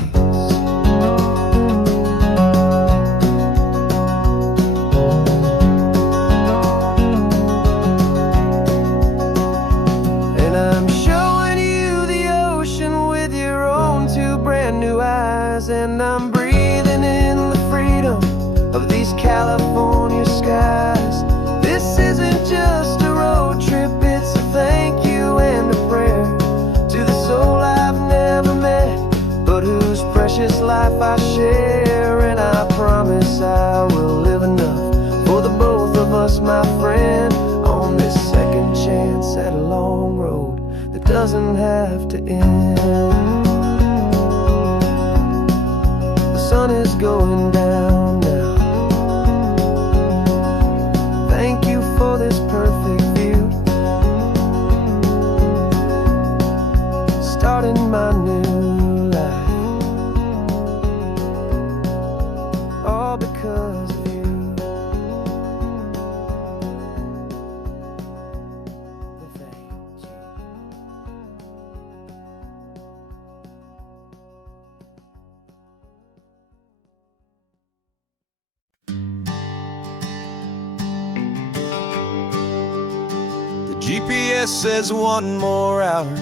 And I'm showing you the ocean with your own two brand new eyes, and I'm breathing in the freedom of these California skies. This isn't just a road trip, it's a thank you and a prayer to the soul I've never met, but whose precious life I share. And I promise I will live enough for the both of us, my friend, on this second chance at a long road that doesn't have to end. The sun is going down now. Thank you for this perfect view, starting my new life, all because of you. Thank you. The GPS says 1 more hour.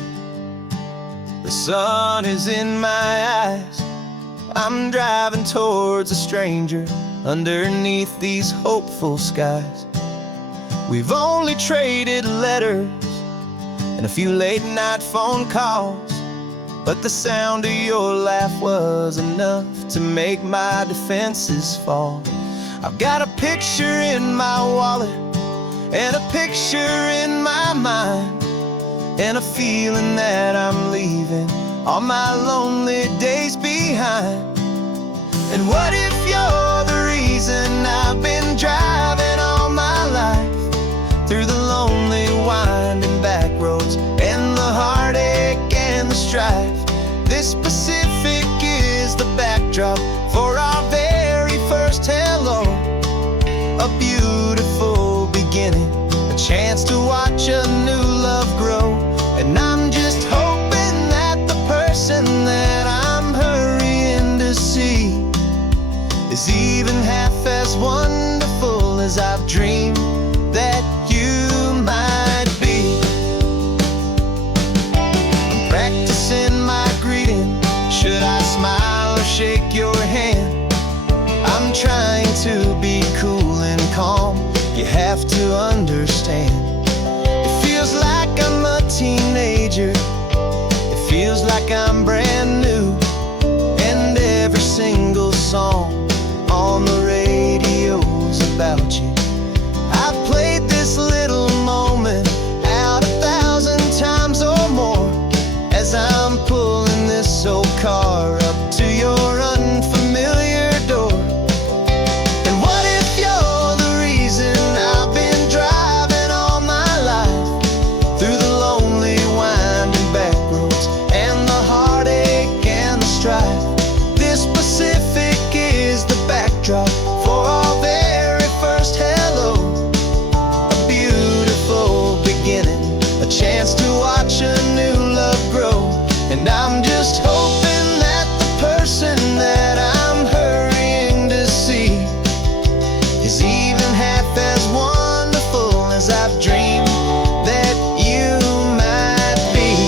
The sun is in my eyes. I'm driving towards a stranger underneath these hopeful skies. We've only traded letters and a few late night phone calls, but the sound of your laugh was enough to make my defenses fall. I've got a picture in my wallet and a picture in my mind, and a feeling that I'm leaving all my lonely days behind. And what if you're the reason I've been driving all my life, through the lonely winding back roads and the heartache and the strife? This Pacific is the backdrop for our very first hello, a beautiful beginning, a chance to watch a new love grow. And I'm just hoping that the person that I'm hurrying to see is even half as wonderful as I've dreamed that you might be. I'm practicing my greeting. Should I smile or shake your hand? I'm trying to be cool and calm. You have to understand. It feels like I'm a teenager. It feels like I'm brand new. And every single song on the radio's about you. I've played this little moment out 1,000 times or more as I'm pulling this old car up to your unfamiliar door. And what if you're the reason I've been driving all my life, through the lonely winding back roads and the heartache and the strife? This Pacific is the backdrop for our very first hello, a beautiful beginning, a chance to watch a new love grow. And I'm just hoping that the person that I'm hurrying to see is even half as wonderful as I've dreamed that you might be.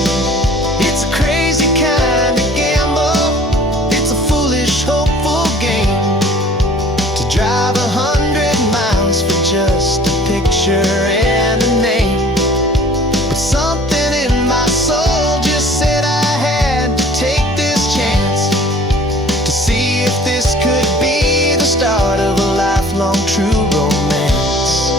It's a crazy kind of gamble, it's a foolish, hopeful game, to drive 100 miles for just a picture and a name. But something in my soul just said I had to take this chance, to see if this could be the start of a lifelong true romance.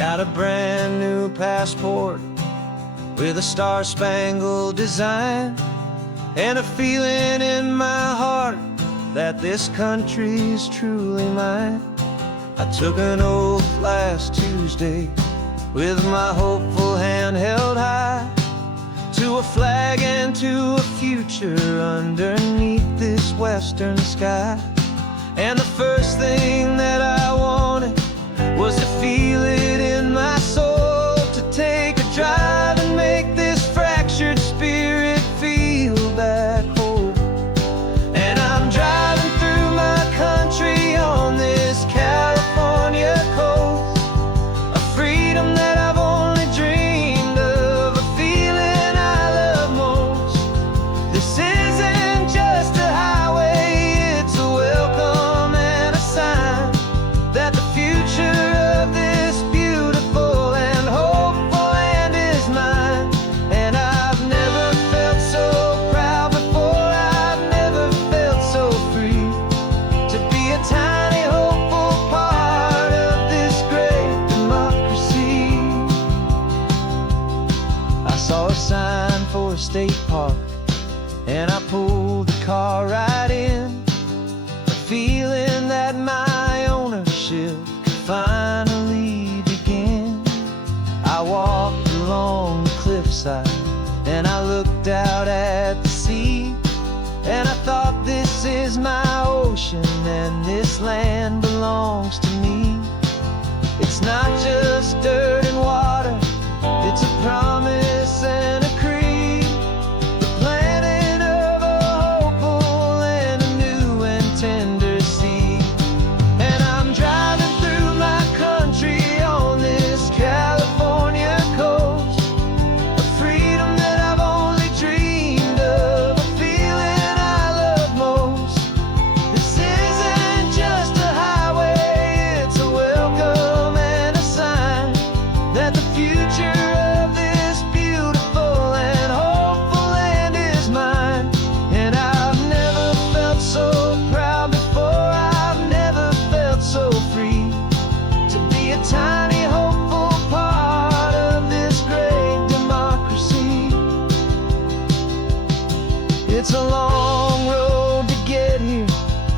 Got a brand new passport with a star-spangled design, and a feeling in my heart that this country's truly mine. I took an oath last Tuesday with my hopeful hand held high, to a flag and to a future underneath this western sky. And the first thing that I wanted was to feel it in my soul, to take a drive and make this fractured spirit feel back home. And I'm driving through my country on this California coast, a freedom that I've only dreamed of, a feeling I love most. This isn't just a highway, it's a welcome and a sign that the future of this beautiful and hopeful land is mine. And I've never felt so proud before, I've never felt so free, to be a tiny hopeful part of this great democracy. I saw a sign for a state park, and I pulled the car right in, a feeling that my ownership could finally begin. I walked along the cliffside and I looked out at the sea, and I thought, this is my ocean and this land belongs to me. It's not just dirt and water, it's a promise and a creed, the planting of a hopeful and a new and tender seed. And I'm driving through my country on this California coast, a freedom that I've only dreamed of, a feeling I love most. This isn't just a highway, it's a welcome and a sign that the future of this beautiful and hopeful land is mine. And I've never felt so proud before, I've never felt so free, to be a tiny hopeful part of this great democracy. It's a long road to get here,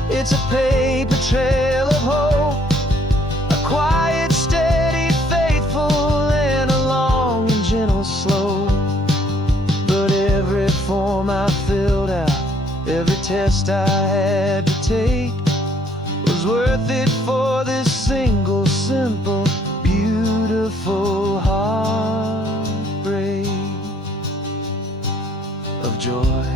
it's a paper trail of hope, a quiet, steady, faithful, and a long and gentle slope. But every form I filled out, every test I had to take, was worth it for this single, simple, beautiful heartbreak of joy.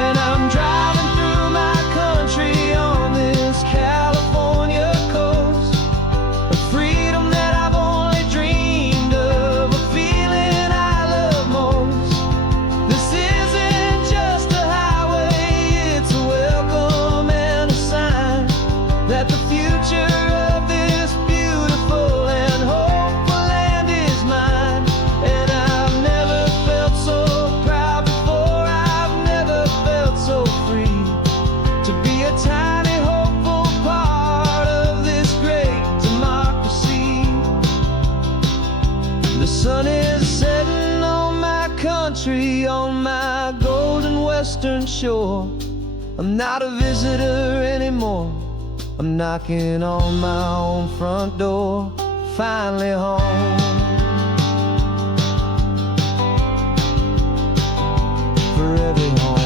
And I'm driving through my country on this California coast, a freedom that I've only dreamed of, a feeling I love most. This isn't just a highway, it's a welcome and a sign that the future of this beautiful and hopeful land is mine. And I've never felt so proud before, I've never felt so free, to be a tiny hopeful part of this great democracy. The sun is setting on my country, on my golden western shore. I'm not a visitor anymore, I'm knocking on my own front door, finally home. For every home.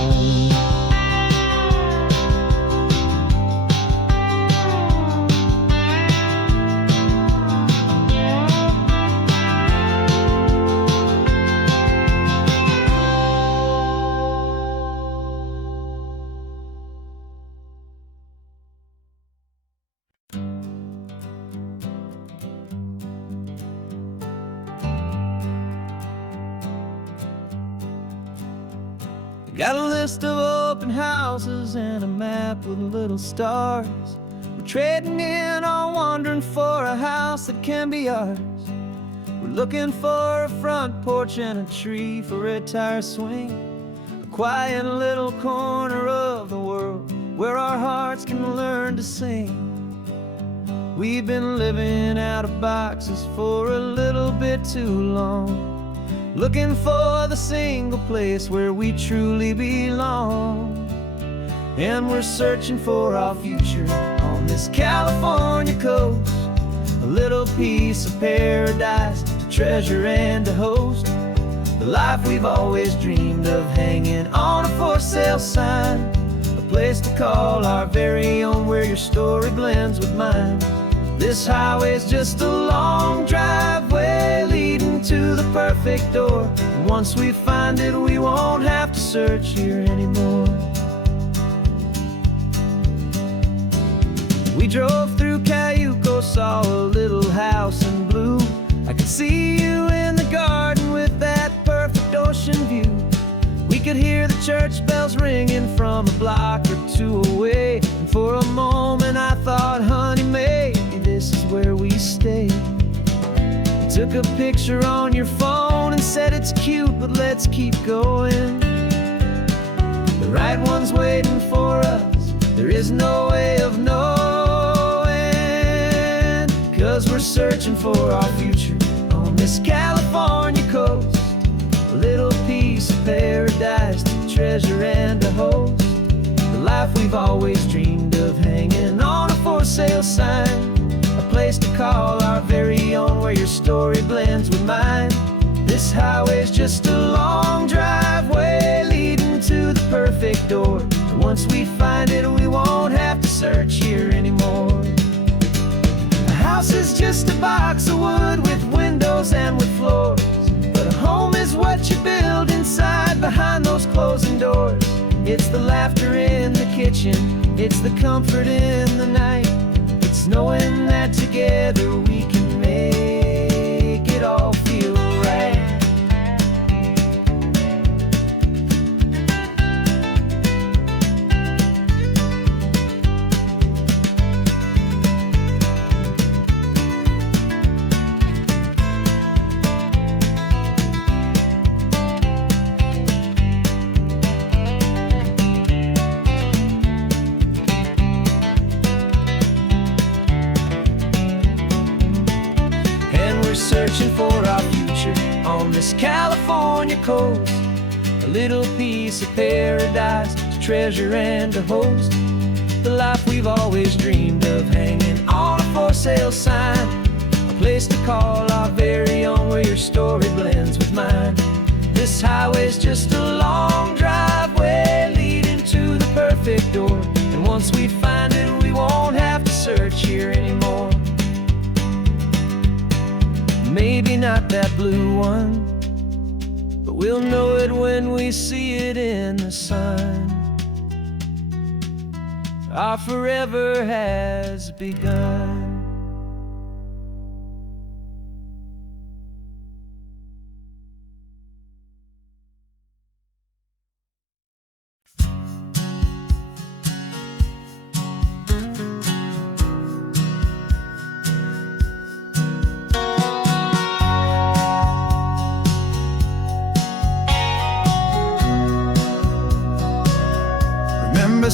Got a list of open houses and a map with little stars. We're trading in on wandering for a house that can be ours. We're looking for a front porch and a tree for a tire swing, a quiet little corner of the world where our hearts can learn to sing. We've been living out of boxes for a little bit too long, looking for the single place where we truly belong. And we're searching for our future on this California coast, a little piece of paradise to treasure and to host, the life we've always dreamed of, hanging on a for sale sign, a place to call our very own where your story blends with mine. This highway's just a long driveway leading to the perfect door, and once we find it we won't have to search here anymore. We drove through Cayuco, saw a little house in blue. I could see you in the garden with that perfect ocean view. We could hear the church bells ringing from a block or two away, and for a moment I thought, honey, maybe this is where we stay. You took a picture on your phone and said it's cute, but let's keep going. The right one's waiting for us, there is no way of knowing, 'cause we're searching for our future on this California coast, a little piece of paradise to treasure and to host, the life we've always dreamed of, hanging on a for sale sign, a place to call our very own where your story blends with mine. This highway's just a long driveway leading to the perfect door, and once we find it we won't have to search here anymore. A house is just a box of wood with windows and with floors, but a home is what you build inside behind those closing doors. It's the laughter in the kitchen, it's the comfort in the night, it's knowing that together we can make it all feel right. Searching for our future on this California coast, a little piece of paradise to treasure and to host, the life we've always dreamed of, hanging on a for sale sign, a place to call our very own where your story blends with mine. This highway's just a long driveway leading to the perfect door, and once we find it we won't have to search here anymore. Maybe not that blue one, but we'll know it when we see it in the sun. Our forever has begun.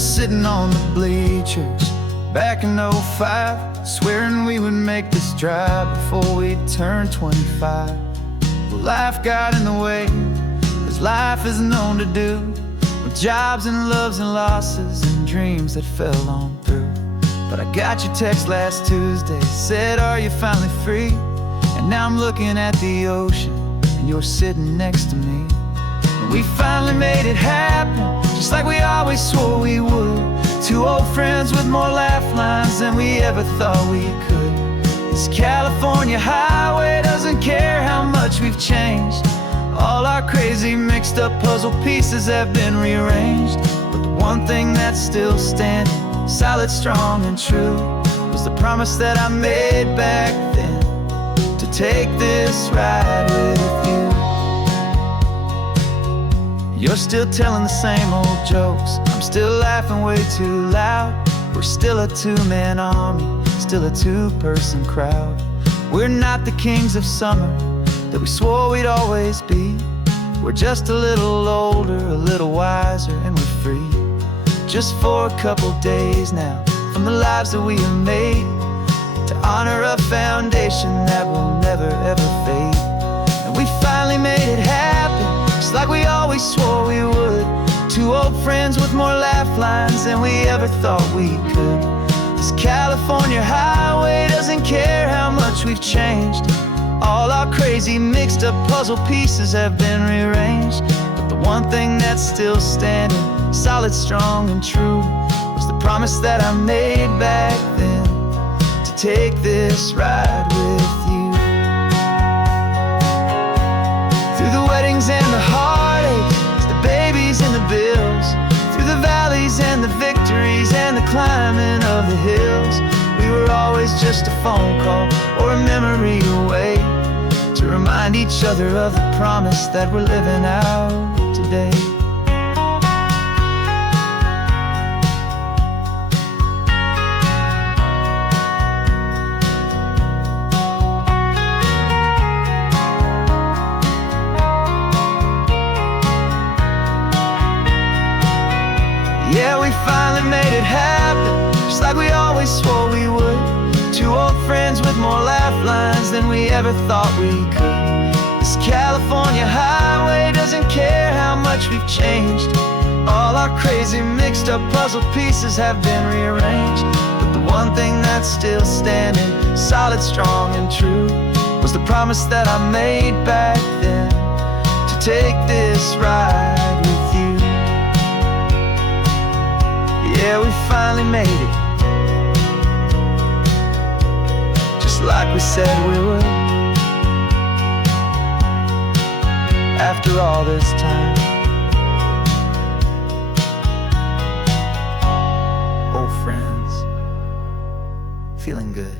Sitting on the bleachers back in '05, swearing we would make this drive before we turned 25. Well, life got in the way, as life is known to do, with jobs and loves and losses and dreams that fell on through. But I got your text last Tuesday, said, are you finally free? And now I'm looking at the ocean, and you're sitting next to me. We finally made it happen, just like we always swore we would. Two old friends with more laugh lines than we ever thought we could. This California highway doesn't care how much we've changed. All our crazy mixed up puzzle pieces have been rearranged, but the one thing that's still standing, solid, strong, and true, was the promise that I made back then, to take this ride with you. You're still telling the same old jokes, I'm still laughing way too loud. We're still a two-man army, still a two-person crowd. We're not the kings of summer, that we swore we'd always be. We're just a little older, a little wiser, and we're free. Just for a couple days now, from the lives that we have made, to honor a foundation that will never ever fade. And we finally made it happen, just like we always swore we would. Two old friends with more laugh lines than we ever thought we could. This California highway doesn't care how much we've changed. All our crazy mixed up puzzle pieces have been rearranged, but the one thing that's still standing, solid, strong, and true, was the promise that I made back then, to take this ride with you. Through the weddings and the heartaches, the babies and the bills, through the valleys and the victories and the climbing of the hills, we were always just a phone call or a memory away, to remind each other of the promise that we're living out today. Yeah, we finally made it happen, just like we always swore we would. Two old friends with more laugh lines than we ever thought we could. This California highway doesn't care how much we've changed. All our crazy mixed up puzzle pieces have been rearranged, but the one thing that's still standing, solid, strong, and true, was the promise that I made back then, to take this ride with you. Yeah, we finally made it, just like we said we would. After all this time, old friends, feeling good.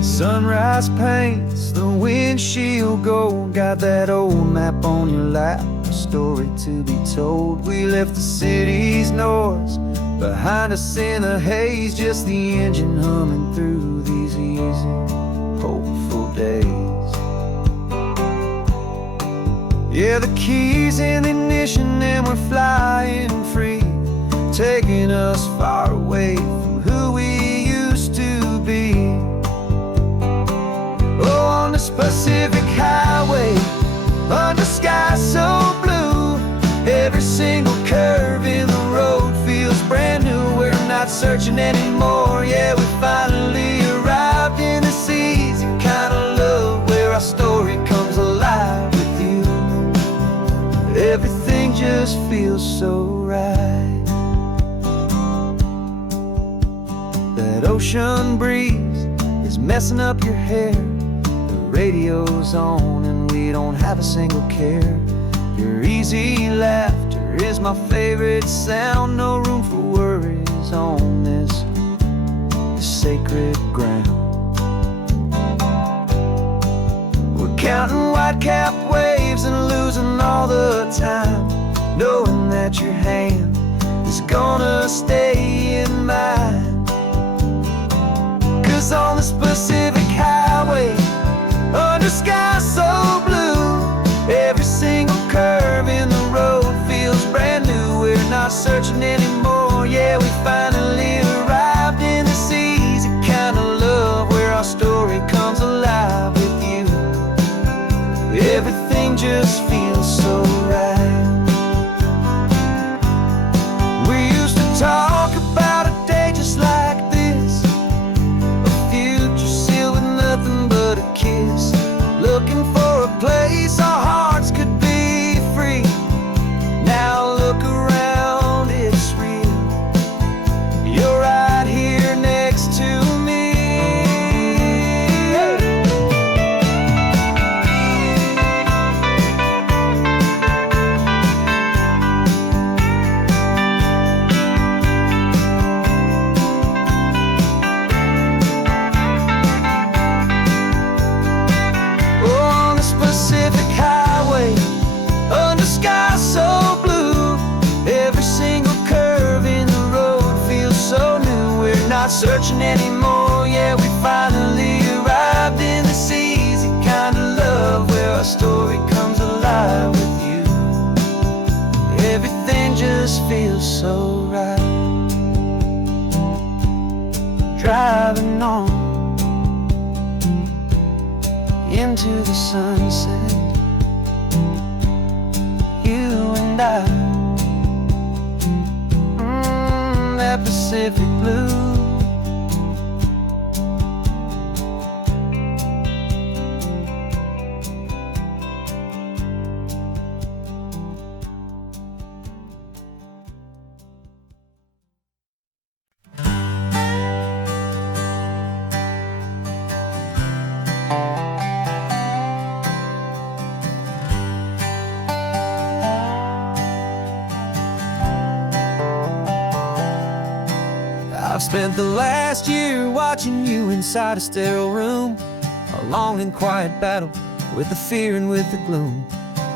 Sunrise paints the windshield gold, got that old map on your lap, a story to be told. We left the city's noise behind us in the haze, just the engine humming through these easy, hopeful days. Yeah, the keys in the ignition and we're flying free, taking us far away from who we used to be. Oh, on this Pacific highway, under sky so blue, every single curve in the road feels brand new. We're not searching anymore, yeah, we finally arrived in this easy kind of love, where our story comes alive with you. Everything just feels so right. That ocean breeze is messing up your hair, radio's on and we don't have a single care. Your easy laughter is my favorite sound, no room for worries on this sacred ground. We're counting white-capped waves and losing all the time, knowing that your hand is gonna stay in mine. 'Cause on this Pacific highway, under sky so blue, every single curve in the road feels brand new. We're not searching anymore, yeah, we finally arrived in this easy kind of love, where our story comes alive with you. Everything just feels so right. We used to talk about a day just like this, a future not searching anymore. Yeah, we finally arrived in this easy kind of love where our story comes alive with you. Everything just feels so right. Driving on into the sunset, you and I, that Pacific blue. I've spent the last year watching you inside a sterile room, a long and quiet battle with the fear and with the gloom.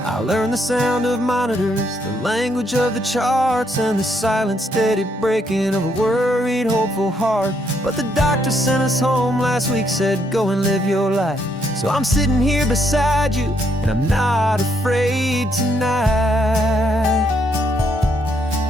I learned the sound of monitors, the language of the charts, and the silent steady breaking of a worried, hopeful heart. But the doctor sent us home last week, said go and live your life. So I'm sitting here beside you, and I'm not afraid tonight.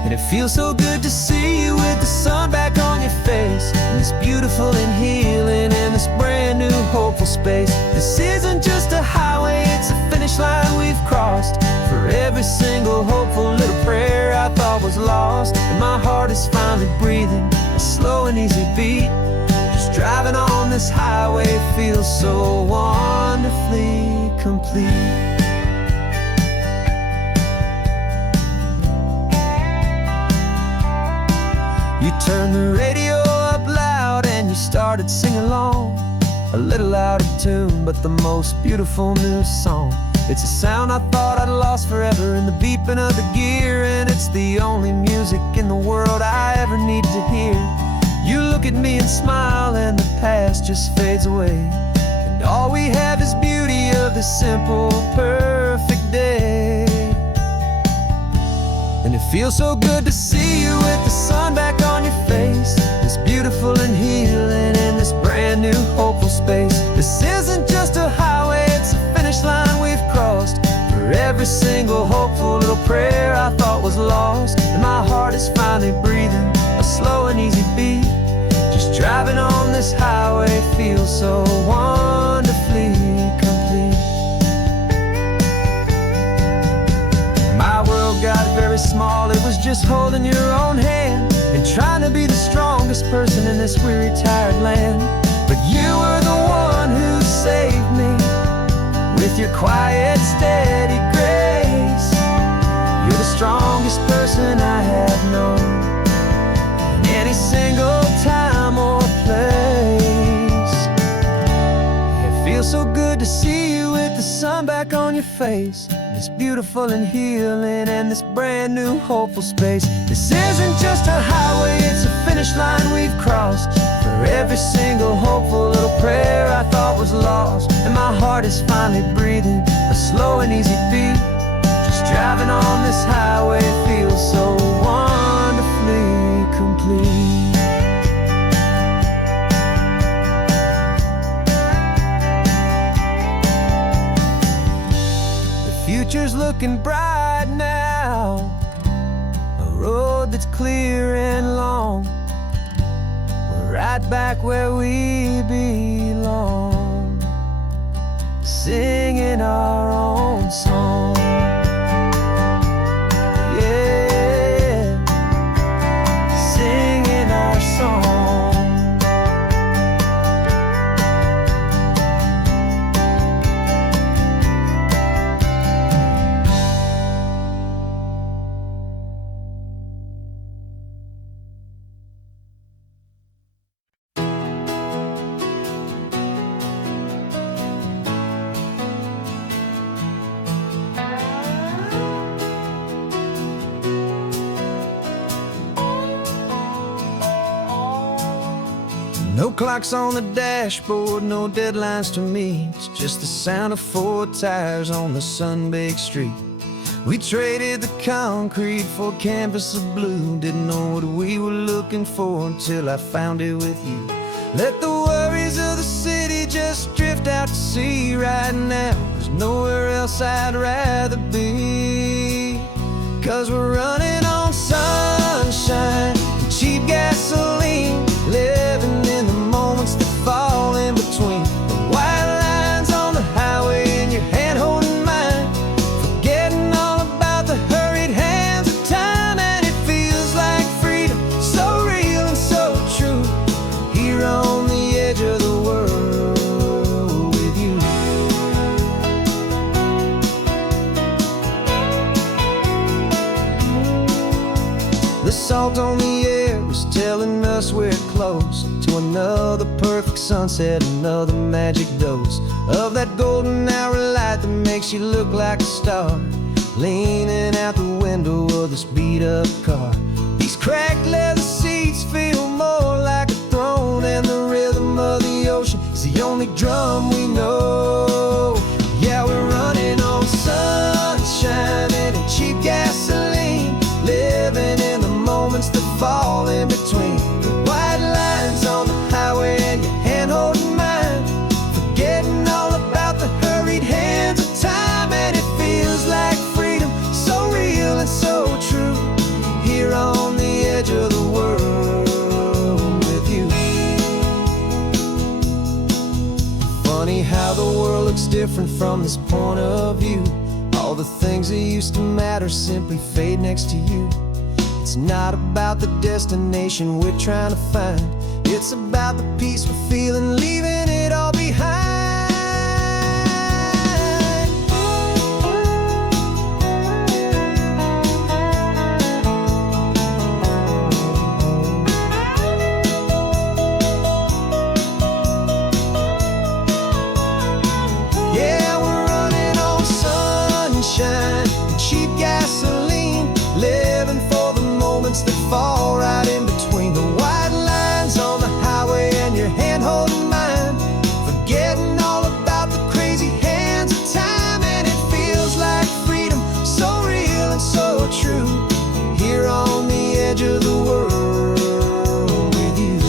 And it feels so good to see you with the sun back on your face, and this beautiful and healing in this brand new hopeful space. This isn't just a highway, it's a finish line we've crossed. For every single hopeful little prayer I thought was lost, and my heart is finally breathing a slow and easy beat. Just driving on this highway feels so wonderfully complete. You turned the radio up loud and you started singing along, a little out of tune, but the most beautiful new song. It's a sound I thought I'd lost forever in the beeping of the gear, and it's the only music in the world I ever need to hear. You look at me and smile, and the past just fades away, and all we have is beauty of this simple, perfect day. And it feels so good to see you with the sun back on your face, this beautiful and healing in this brand new hopeful space. This isn't just a highway, it's a finish line we've crossed. For every single hopeful little prayer I thought was lost, and my heart is finally breathing a slow and easy beat. Just driving on this highway feels so wonderfully complete. My world got very small, it was just holding your own hand and trying to be the strongest person in this weary, tired land. But you were the one who saved me with your quiet, steady grace. You're the strongest person I have known in any single time or place. It feels so good to see you with the sun back on your face, this beautiful and healing and this brand new hopeful space. This isn't just a highway, it's a finish line we've crossed. For every single hopeful little prayer I thought was lost, and my heart is finally breathing a slow and easy beat. Just driving on this highway feels so wonderfully complete. Future's looking bright now, a road that's clear and long. We're right back where we belong, singing our own song. Yeah, singing our song. No clocks on the dashboard, no deadlines to meet. It's just the sound of 4 tires on the sun-baked street. We traded the concrete for a canvas of blue. Didn't know what we were looking for until I found it with you. Let the worries of the city just drift out to sea. Right now, there's nowhere else I'd rather be. 'Cause we're running on sunshine and cheap gasoline, living in the moments that fall in between. The white lines on the highway and your hand holding mine, forgetting all about the hurried hands of time. And it feels like freedom, so real and so true, here on the edge of the world with you. The salt on the air is telling us we're close to another perfect sunset, another magic dose of that golden hour light that makes you look like a star, leaning out the window of this beat-up car. These cracked leather seats feel more like a throne, and the rhythm of the ocean is the only drum we know. Yeah, we're running on sunshine and cheap gasoline, living in the moments that fall in between. The white lines on the highway and your hand holding mine, forgetting all about the hurried hands of time. And it feels like freedom, so real and so true, here on the edge of the world with you. Funny how the world looks different from this point of view. All the things that used to matter simply fade next to you. It's not about the destination we're trying to find, it's about the peace we're feeling, leaving it all behind. Yeah, we're running on sunshine and cheap gasoline, living for the moments that fall right in between. The white lines on the highway and your hand holding mine, forgetting all about the crazy hands of time. And it feels like freedom, so real and so true, here on the edge of the world with you.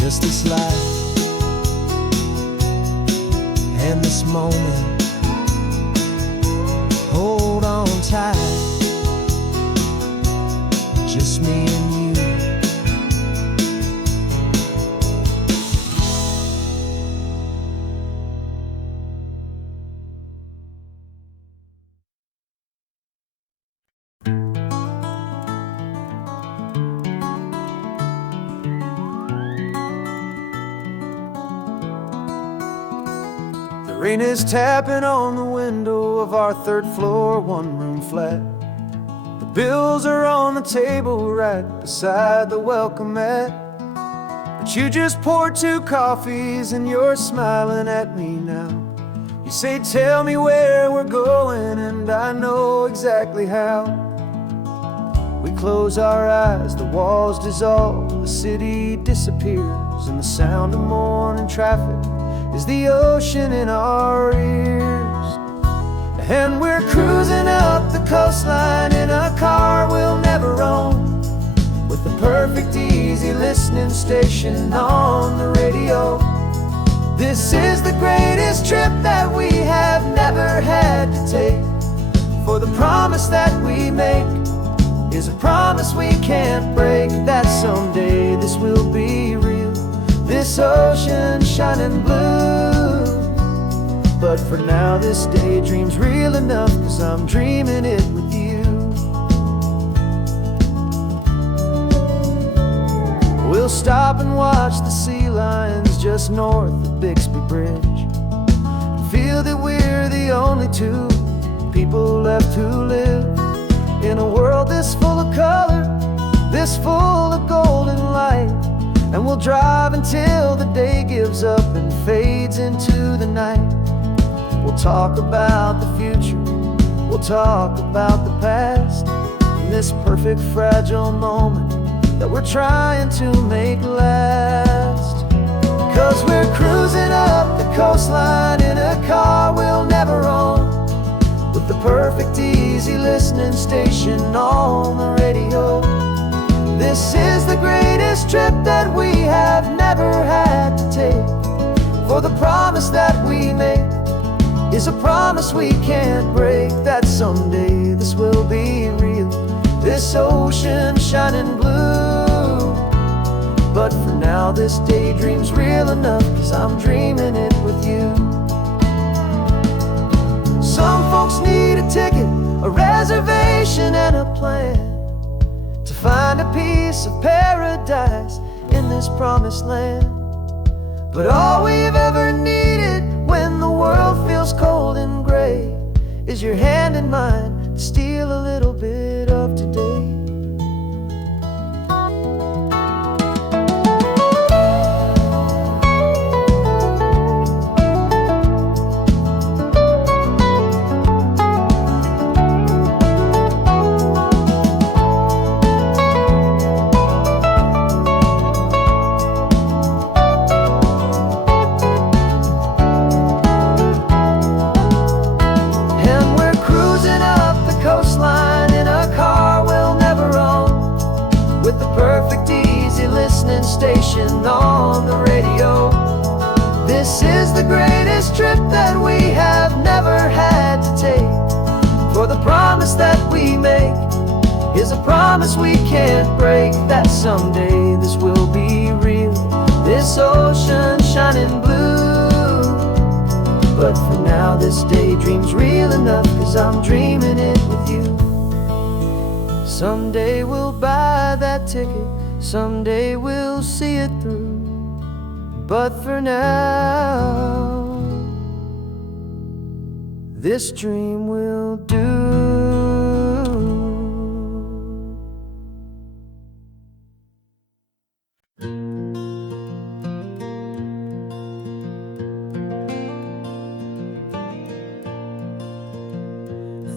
Just this life and this moment, hold on tight, just me and you. The rain is tapping on the window of our third floor, one-room flat. The bills are on the table right beside the welcome mat. But you just poured 2 coffees and you're smiling at me now. You say, tell me where we're going, and I know exactly how. We close our eyes, the walls dissolve, the city disappears, and the sound of morning traffic is the ocean in our ears. And we're cruising up the coastline in a car we'll never own, with the perfect easy listening station on the radio. This is the greatest trip that we have never had to take, for the promise that we make is a promise we can't break, that someday this will be real, this ocean shining blue. But for now this daydream's real enough, 'cause I'm dreaming it with you. We'll stop and watch the sea lions just north of Bixby Bridge, and feel that we're the only 2 people left who live in a world this full of color, this full of golden light. And we'll drive until the day gives up and fades into the night. We'll talk about the future, we'll talk about the past, in this perfect fragile moment that we're trying to make last. 'Cause we're cruising up the coastline in a car we'll never own, with the perfect easy listening station on the radio. This is the greatest trip that we have never had to take, for the promise that we make is a promise we can't break, that someday this will be real, this ocean shining blue. But for now this daydream's real enough, 'cause I'm dreaming it with you. Some folks need a ticket, a reservation and a plan to find a piece of paradise in this promised land. But all we've ever needed when the world feels cold and gray is your hand in mine to steal a little bit of today. Station on the radio. This is the greatest trip that we have never had to take, for the promise that we make is a promise we can't break, that someday this will be real, this ocean shining blue. But for now this daydream's real enough, 'cause I'm dreaming it with you. Someday we'll buy that ticket, someday we'll see it through, but for now this dream will do.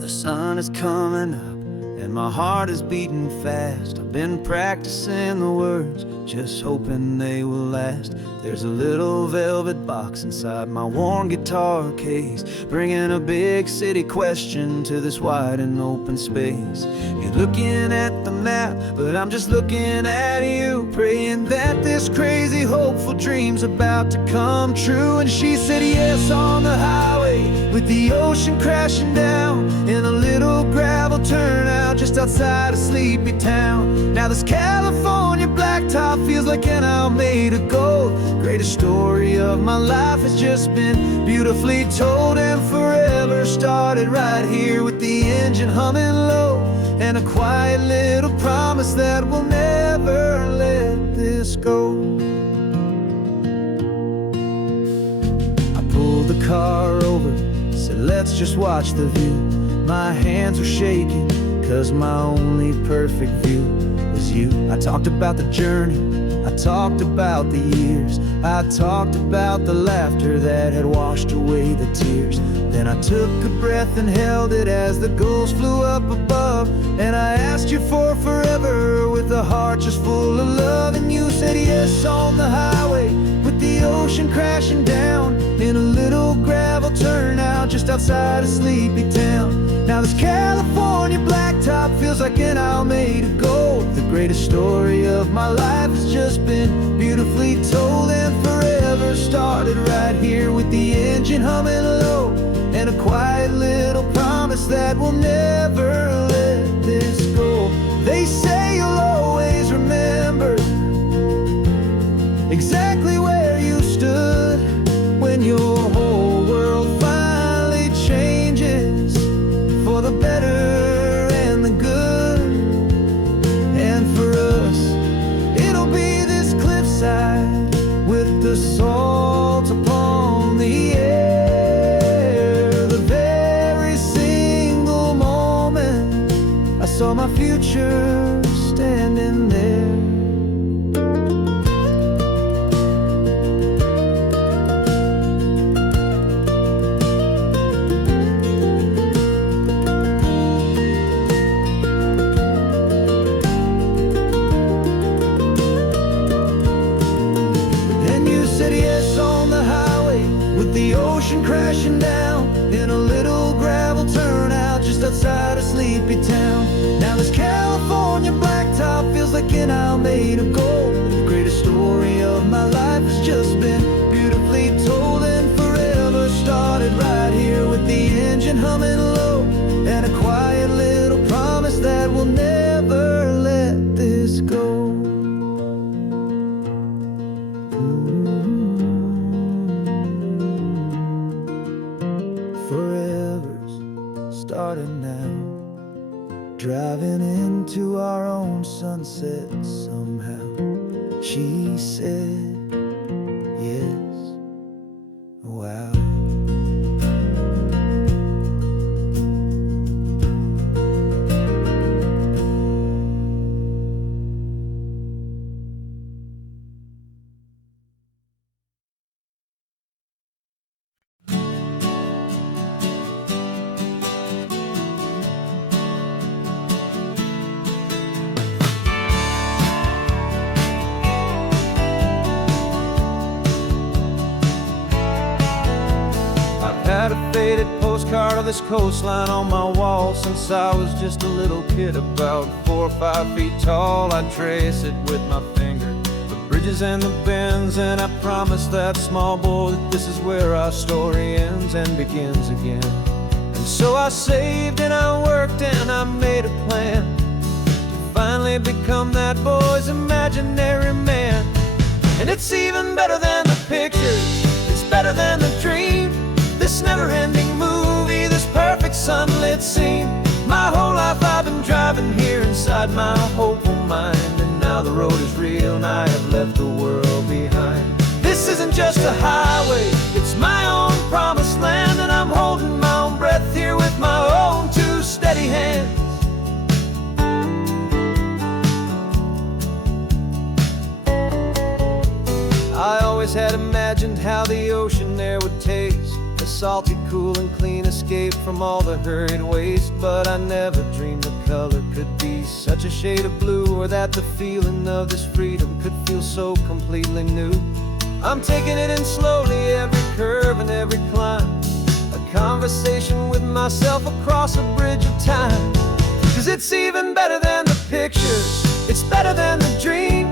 The sun is coming up and my heart is beating fast. I've been practicing the words, just hoping they will last. There's a little velvet box inside my worn guitar case, bringing a big city question to this wide and open space. You're looking at the map, but I'm just looking at you, praying that this crazy hopeful dream's about to come true. And she said yes on the highway, with the ocean crashing down in a little gravel turnout just outside a sleepy town. Now this California blacktop feels like an isle made of gold. Greatest story of my life has just been beautifully told, and forever started right here with the engine humming low, and a quiet little promise that we'll never let this go. I pulled the car over, said let's just watch the view. My hands were shaking, 'cause my only perfect view was you. I talked about the journey, I talked about the years, I talked about the laughter that had washed away the tears. Then I took a breath and held it as the gulls flew up above, and I asked you for forever with a heart just full of love. And you said yes on the highway, with the ocean crashing down in a little gravel turnout just outside a sleepy town. Now this California blacktop feels like an isle made of gold. The greatest story of my life has just been beautifully told, and forever started right here with the engine humming low, and a quiet little promise that we'll never let this go. They say you'll always remember exactly where you stood when your whole world finally changes for the better and the good. And for us, it'll be this cliffside with the salt upon the air. The very single moment I saw my future standing there. Said outside a sleepy town. Now this California blacktop feels like an isle made of gold. The greatest story of my life has just been beautifully told, and forever started right here with the engine humming low, and a quiet little promise that we'll never let this go. Forever's started now, driving into our own sunset somehow. She said, yes, wow. Had a faded postcard of this coastline on my wall since I was just a little kid, about 4 or 5 feet tall. I trace it with my finger, the bridges and the bends, and I promised that small boy that this is where our story ends and begins again. And so I saved and I worked and I made a plan to finally become that boy's imaginary man. And it's even better than the pictures, it's better than the dream, this never-ending movie, this perfect sunlit scene. My whole life I've been driving here inside my hopeful mind, and now the road is real and I have left the world behind. This isn't just a highway, it's my own promised land, and I'm holding my own breath here with my own 2 steady hands. I always had imagined how the ocean air would taste, a salty, cool and clean escape from all the hurried waste. But I never dreamed the color could be such a shade of blue, or that the feeling of this freedom could feel so completely new. I'm taking it in slowly, every curve and every climb, a conversation with myself across a bridge of time. 'Cause it's even better than the pictures, it's better than the dream,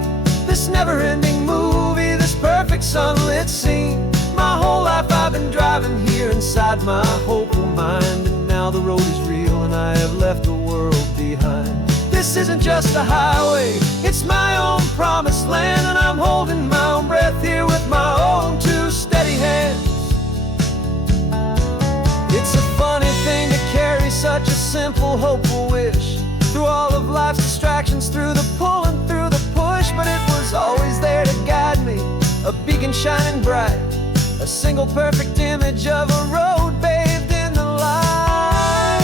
this never-ending movie, this perfect sunlit scene. My whole life I've been driving here inside my hopeful mind, and now the road is real and I have left the world behind. This isn't just a highway, it's my own promised land, and I'm holding my own breath here with my own 2 steady hands. It's a funny thing to carry such a simple, hopeful wish through all of life's distractions, through the pull and through the push, but it was always there to guide me, a beacon shining bright, a single perfect image of a road bathed in the light.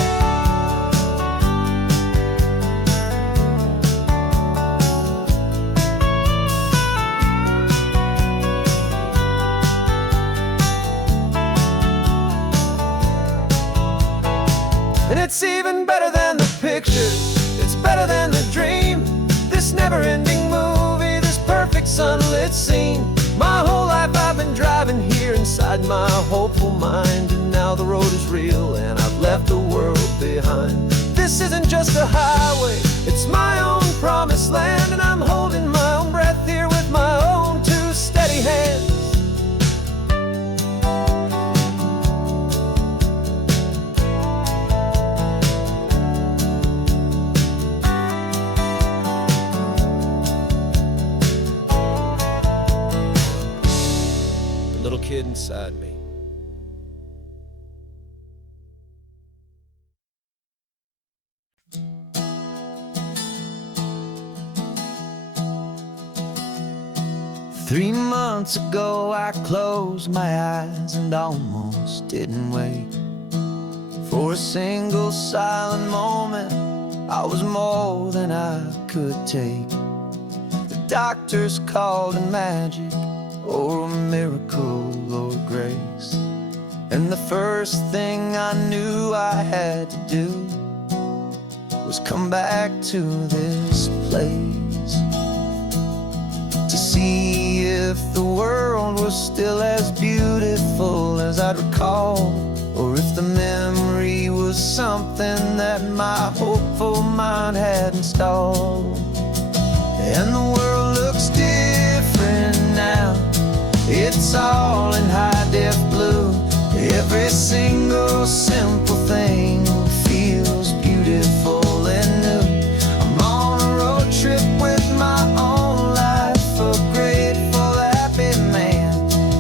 And it's even better than the pictures, it's better than the dream, this never-ending movie, this perfect sunlit scene. My whole life I've been driving here inside my hopeful mind, and now the road is real and I've left the world behind. This isn't just a highway, it's my own promised land, and I'm holding my own breath here with my own 2 steady hands. Little kid inside me. Three months ago I closed my eyes and almost didn't wake. For a single silent moment, I was more than I could take. The doctors called it magic, or a miracle, or grace. And the first thing I knew I had to do was come back to this place, to see if the world was still as beautiful as I'd recall, or if the memory was was something that my hopeful mind had installed. And the world looks different now. It's all in high-def blue. Every single simple thing feels beautiful and new. I'm on a road trip with my own life, a grateful, happy man,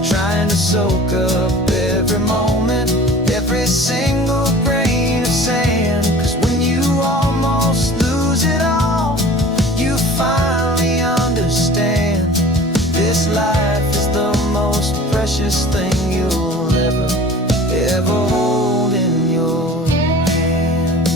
trying to soak up every moment, every single grain of sand. 'Cause when you almost lose it all, you finally understand this life is the most precious thing you'll ever hold in your hand.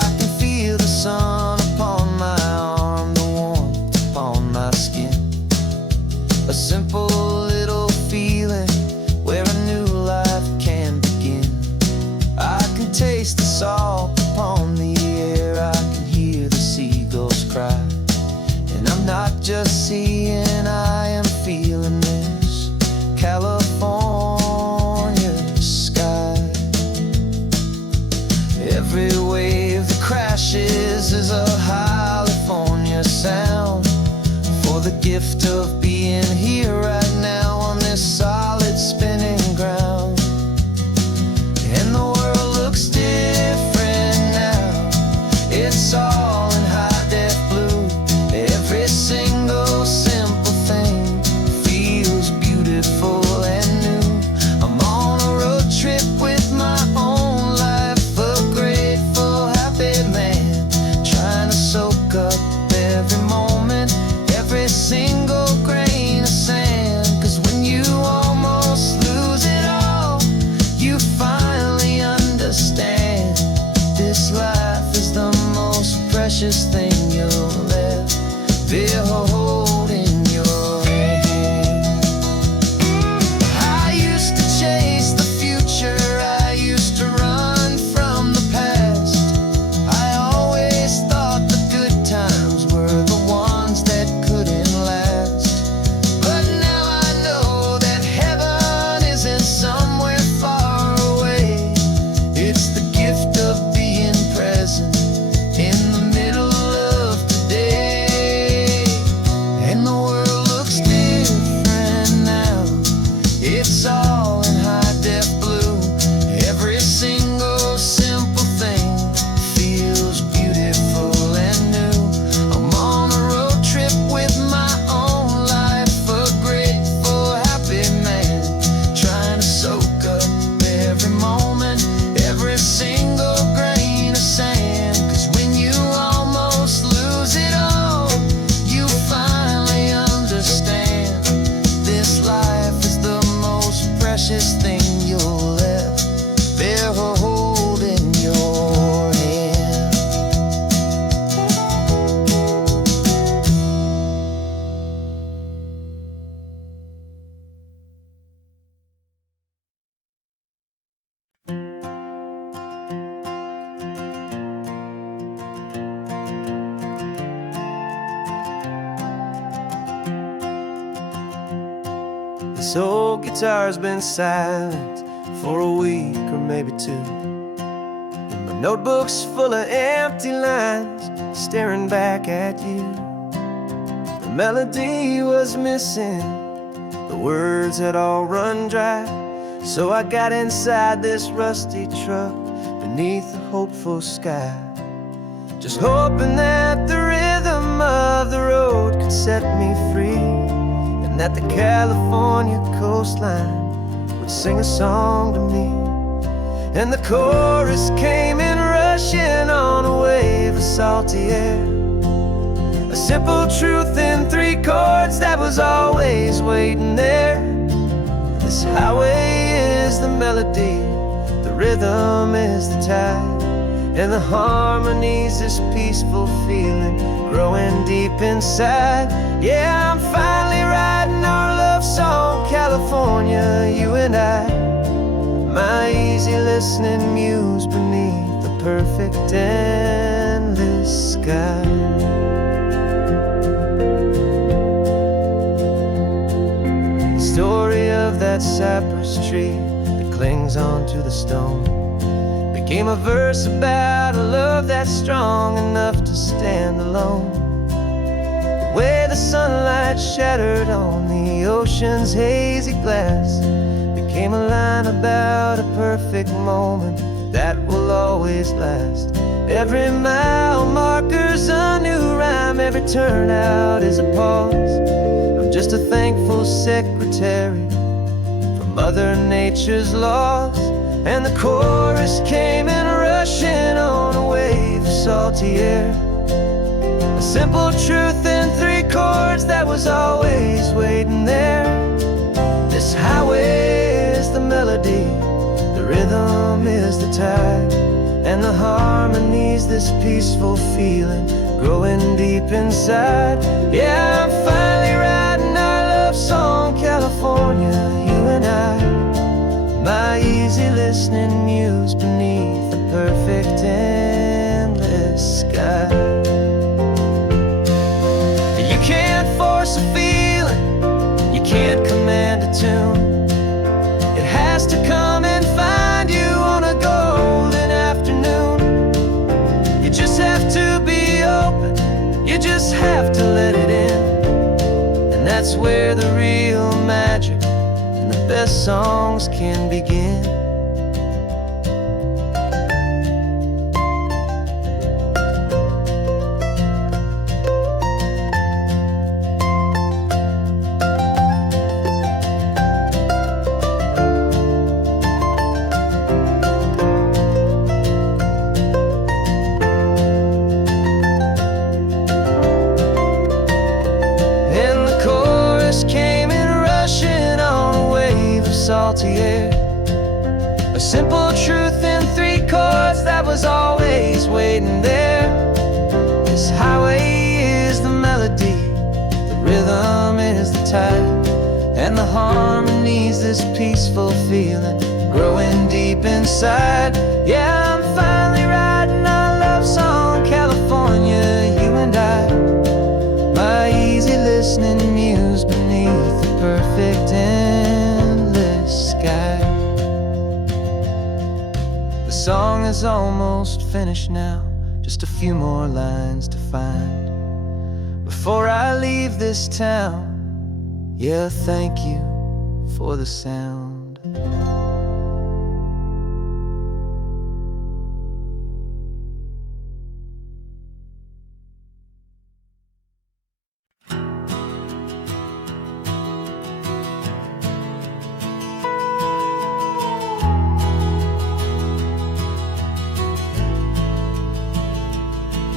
I can feel the sun upon my arm, the warmth upon my skin. A simple little feeling where a new life can begin. I can taste the salt upon the air, I can hear the seagulls cry. And I'm not just seeing, I am feeling this California sky. Every wave that crashes is a California sound, for the gift of being here right now on this solid spinning ground. And the world looks different now. It's all in high-def blue. Every single simple thing feels beautiful and new. I'm on a road trip with my own life, a grateful, happy man, trying to soak up every moment, every single grain of sand. 'Cause when you almost lose it all, you finally understand this life is the most precious thing you'll ever hold in your hand. I used to chase the future, I used to run from the past. I always thought the good times were the ones that couldn't last. But now I know that heaven isn't somewhere far away. It's the gift of being present in the middle of today. And the world looks different now. It's all in high-def blue. Every single simple thing feels beautiful and new. I'm on a road trip with my own life, a grateful, happy man, trying to soak up every moment, every single grain of sand. 'Cause when you almost lose it all, you finally understand this life is the most precious thing you'll ever hold in your hand. This old guitar's been silent for a week or maybe two, and my notebook's full of empty lines staring back at you. The melody was missing, the words had all run dry. So I got inside this rusty truck beneath the hopeful sky, just hoping that the rhythm of the road could set me free, and that the California coastline would sing a song to me. And the chorus came in rushing on a wave of salty air, a simple truth in 3 chords that was always waiting there. This highway is the melody, the rhythm is the tide, and the harmony's this peaceful feeling growing deep inside. Yeah, I'm finally writing our love song, California, you and I. My easy listening muse beneath the perfect endless sky. Story of that that cypress tree that clings onto the stone became a verse about a love that's strong enough to stand alone. The way the sunlight shattered on the ocean's hazy glass became a line about a perfect moment that will always last. Every mile marker's a new rhyme, every turnout is a pause. I'm just a thankful secretary for Mother Nature's laws. And the chorus came in rushing on a wave of salty air, a simple truth in 3 chords that was always waiting there. This highway is the melody, the rhythm is the tide, and the harmony's this peaceful feeling growing deep inside. Yeah, I'm finally writing our love song, California, you and I. My easy listening muse beneath the perfect endless sky. You can't force a feeling, you can't command a tune. It has to come and find you on a golden afternoon. You just have to be open, you just have to let it in. And that's where the real magic and the best songs can begin. Salty air, a simple truth in 3 chords that was always waiting there. This highway is the melody, the rhythm is the tide, and the harmony's this peaceful feeling growing deep inside. Yeah, I'm finally writing our love song, California, you and I. My easy listening muse beneath the perfect sky. The song is almost finished now, just a few more lines to find before I leave this town. Yeah, thank you for the sound.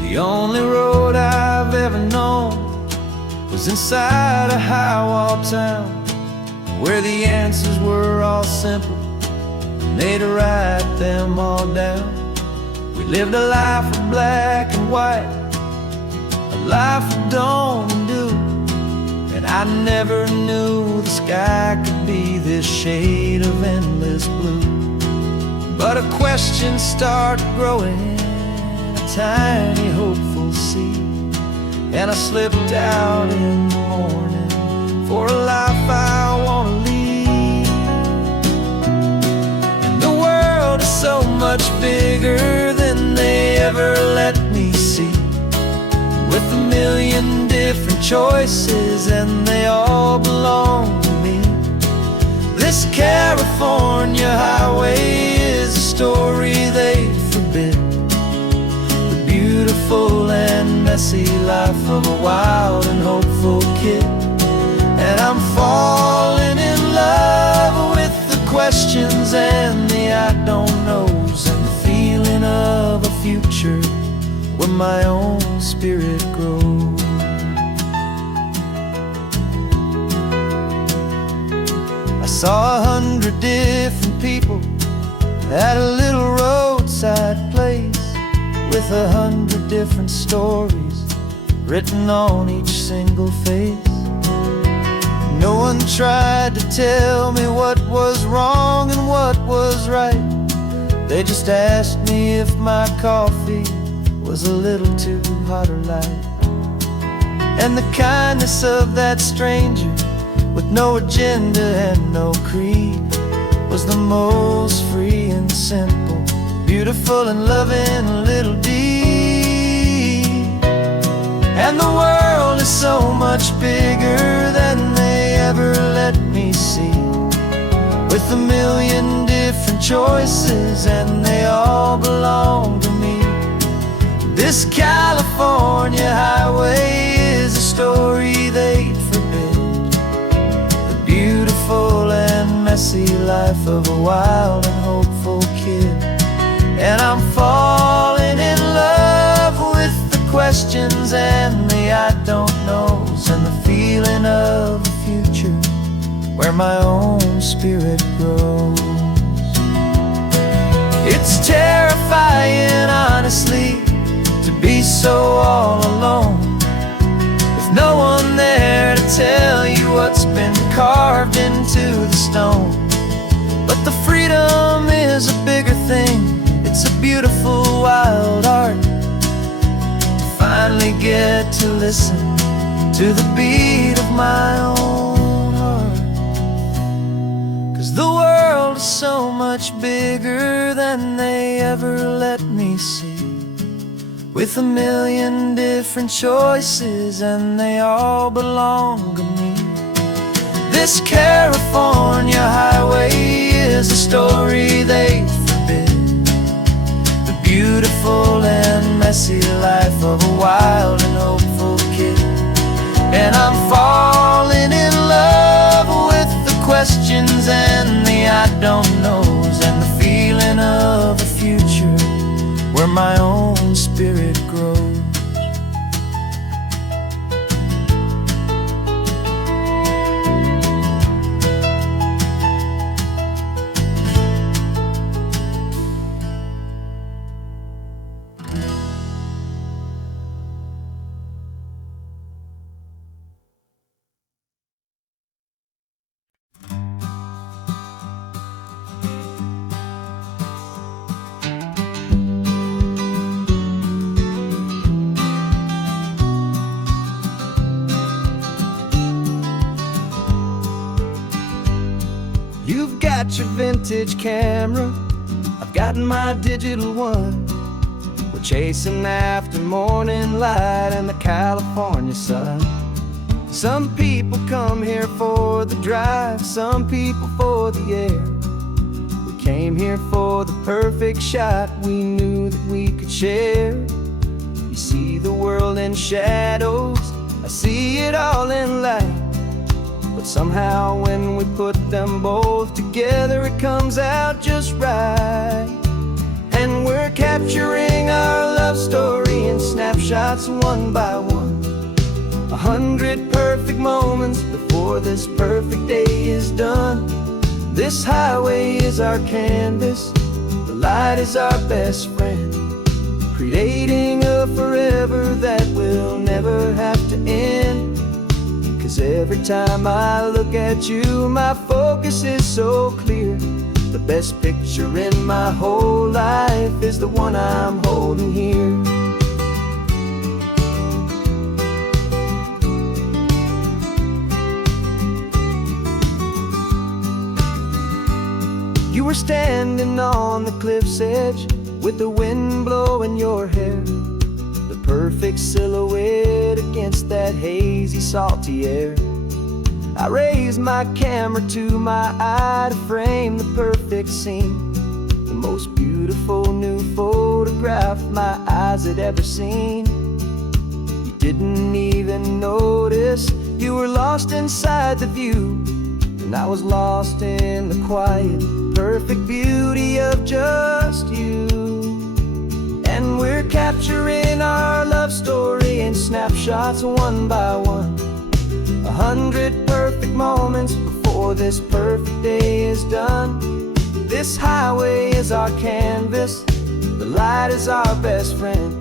The only road I've ever known was inside a high-wall town, where the answers were all simple and they'd write them all down. We lived a life of black and white, a life of dawn and dew, and I never knew the sky could be this shade of endless blue. But a question started growing, tiny hopeful seed, and I slipped out in the morning for a life I want to lead. And the world is so much bigger than they ever let me see, with a million different choices and they all belong to me. This California highway is a story they forbid, beautiful and messy life of a wild and hopeful kid. And I'm falling in love with the questions and the I don't knows, and the feeling of a future where my own spirit grows. I saw 100 different people at a little roadside place, with 100 different stories written on each single face. No one tried to tell me what was wrong and what was right. They just asked me if my coffee was a little too hot or light. And the kindness of that stranger with no agenda and no creed, was the most free and simple, beautiful and loving little deed. And the world is so much bigger than they ever let me see, with a million different choices and they all belong to me. This California highway is a story they'd forbid, the beautiful and messy life of a wild and hopeful kid. And I'm falling in love with the questions and the I don't knows, and the feeling of a future where my own spirit grows. It's terrifying, honestly, to be so all alone, with no one there to tell you what's been carved into the stone. But the freedom is a bigger thing, it's a beautiful wild art, to finally get to listen to the beat of my own heart. 'Cause the world is so much bigger than they ever let me see, with a million different choices and they all belong to me. This California highway is a story they forbid, the beautiful and messy life of a wild and hopeful kid. And I'm falling in love with the questions and the I don't knows, and the feeling of a future where my own spirit grows. You've got your vintage camera, I've got my digital one. We're chasing after morning light and the California sun. Some people come here for the drive, some people for the air. We came here for the perfect shot we knew that we could share. You see the world in shadows, I see it all in light. But somehow when we put them both together, it comes out just right. And we're capturing our love story in snapshots one by one, 100 perfect moments before this perfect day is done. This highway is our canvas, the light is our best friend, creating a forever that will never have to end. 'Cause every time I look at you, my focus is so clear. The best picture in my whole life is the one I'm holding here. You were standing on the cliff's edge with the wind blowing your hair, the perfect silhouette against that hazy, salty air. I raised my camera to my eye to frame the perfect scene, the most beautiful new photograph my eyes had ever seen. You didn't even notice you were lost inside the view, and I was lost in the quiet, perfect beauty of just you. And we're capturing our love story in snapshots one by one, 100 perfect moments before this perfect day is done. This highway is our canvas, the light is our best friend,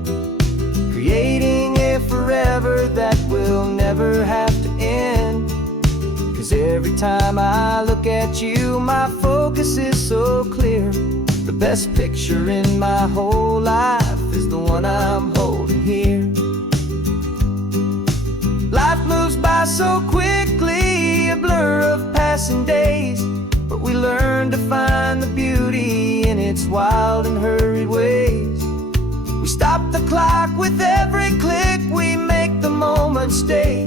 creating a forever that will never have to end. 'Cause every time I look at you, my focus is so clear. The best picture in my whole life is the one I'm holding here. Life moves by so quickly, a blur of passing days, but we learn to find the beauty in its wild and hurried ways. We stop the clock with every click, we make the moment stay,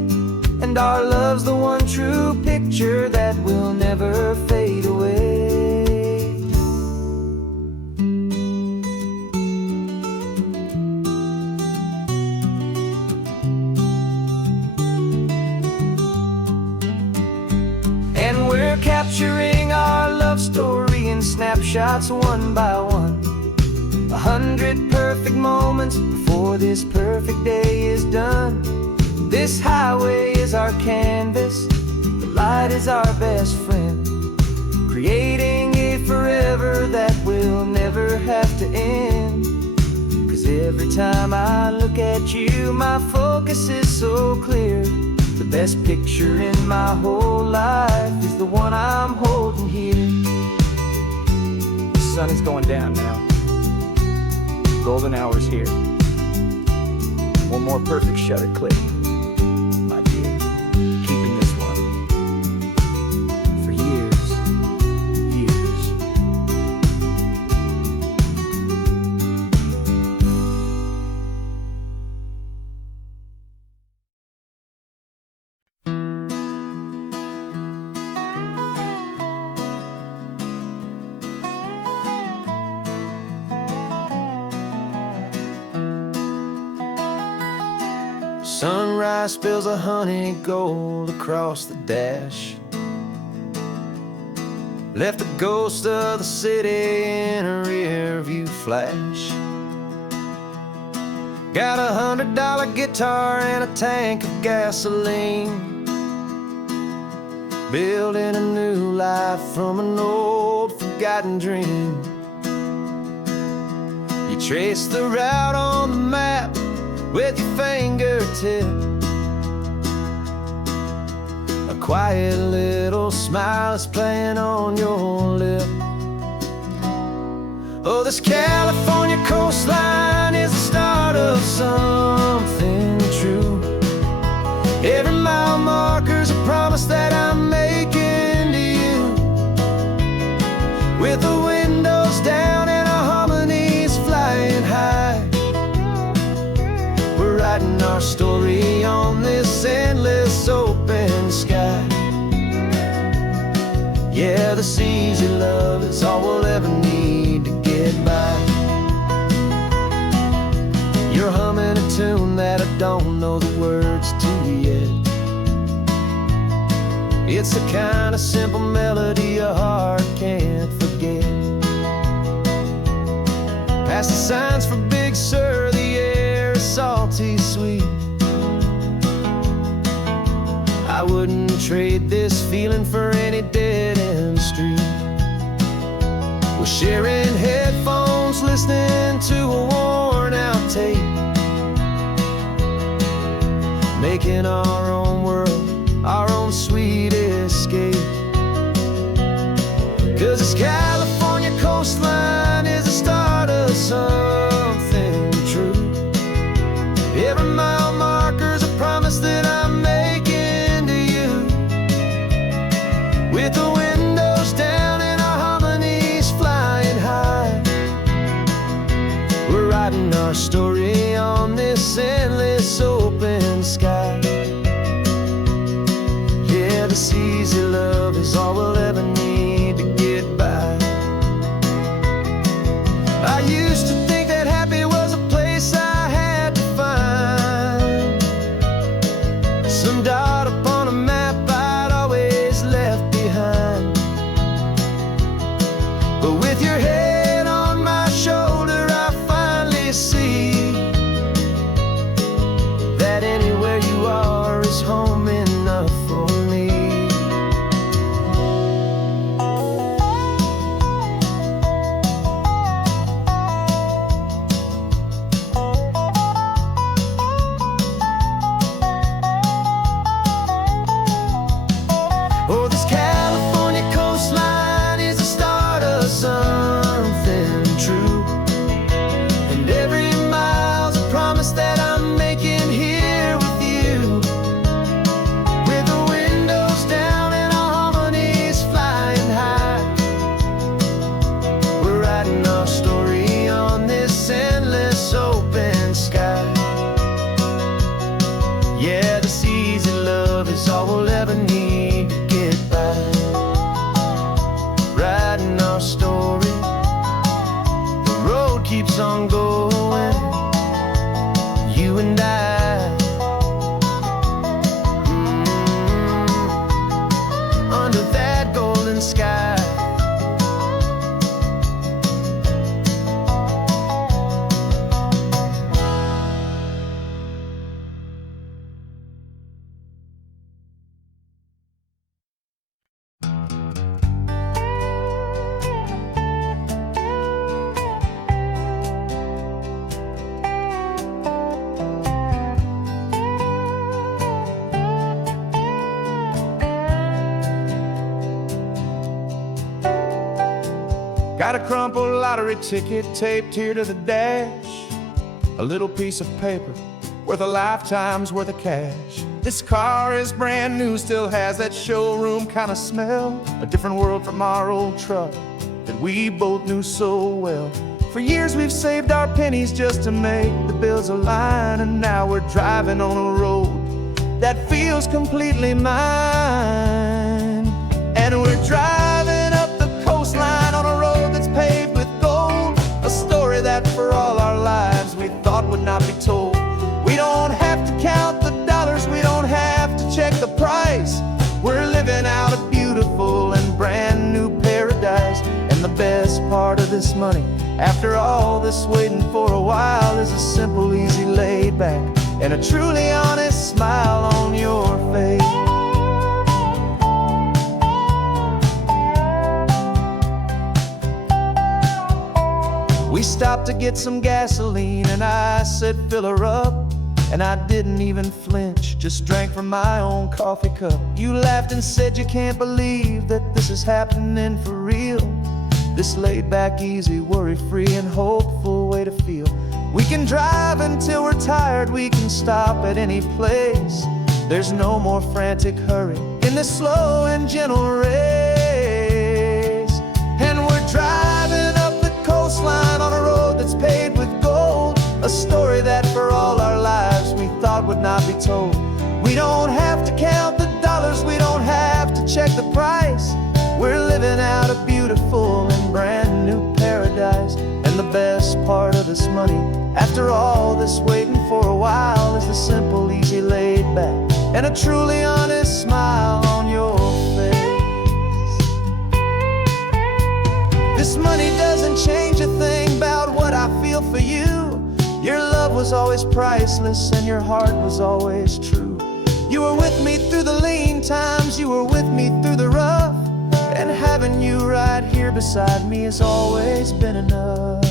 and our love's the one true picture that will never fade away. And we're capturing our love story in snapshots one by one. 100 perfect moments before this perfect day is done. This highway is our canvas, the light is our best friend, creating a forever that will never have to end. 'Cause every time I look at you, my focus is so clear. The best picture in my whole life is the one I'm holding here. The sun is going down now. Golden hour's here. One more perfect shutter click, my dear. Keeping this one for years, years. Sunrise spills a honey gold across the dash, left the ghost of the city in a rear view flash. Got a $100 guitar and a tank of gasoline, building a new life from an old forgotten dream. You trace the route on the map with your fingertip, a quiet little smile is playing on your lip. Oh, this California coastline is the start of something true. Every mile marker's a promise that I'm making to you, with the windows down and our harmonies flying high. Writing our story on this endless open sky. Yeah, this easy love is all we'll ever need to get by. You're humming a tune that I don't know the words to yet. It's the kind of simple melody a heart can't forget. Past the signs for Big Sur, the air is salty sweet. I wouldn't trade this feeling for any dead-end street. We're sharing headphones, listening to a worn-out tape, making our own world, our own sweet escape. 'Cause this California coastline is the start of something true. Every mile marker's a promise that I'm making to you, with the windows down and our harmonies flying high. We're writing our story on this endless open sky. Yeah, this easy love is all we'll ever need to get by. I used to think that happy was a place I had to find, some dot upon a map I'd always left behind. But with your head on my shoulder, I finally see that anywhere you are is home enough for me. Oh, this California coastline is the start of something true, and every mile's a promise that I'm making here with you, with the windows down and writing our story on this endless open sky. Yeah, this easy love is all we'll ever need to get by. Writing our story, the road keeps on going, you and I. Under that golden sky. Got a crumpled lottery ticket taped here to the dash, a little piece of paper worth a lifetime's worth of cash. This car is brand new, still has that showroom kind of smell, a different world from our old truck that we both knew so well. For years we've saved our pennies just to make the bills align, and now we're driving on a road that feels completely mine. And we're driving up the coastline on a road that's paved with gold, a story that for all our lives we thought would not be told. We don't have to count the dollars, we don't have to check the price. We're living out a beautiful and brand new paradise. And the best part of this money, after all this waiting for a while, is a simple, easy, laid back, and a truly honest smile on your face. We stopped to get some gasoline, and I said, fill her up. And I didn't even flinch, just drank from my own coffee cup. You laughed and said you can't believe that this is happening for real. This laid back, easy, worry-free and hopeful way to feel. We can drive until we're tired, we can stop at any place. There's no more frantic hurry in this slow and gentle race. And we're driving up the coastline on a road that's paved with gold, a story that for all our lives we thought would not be told. We don't have to count the dollars, we don't have to check the price. We're living out a beautiful and brand new paradise. And the best part of this money, after all this waiting for a while, is the simple, easy, laid back, and a truly honest smile on your face. This money doesn't change a thing about what I feel for you. Your love was always priceless and your heart was always true. You were with me through the lean times, you were with me through the rough, and having you right here beside me has always been enough.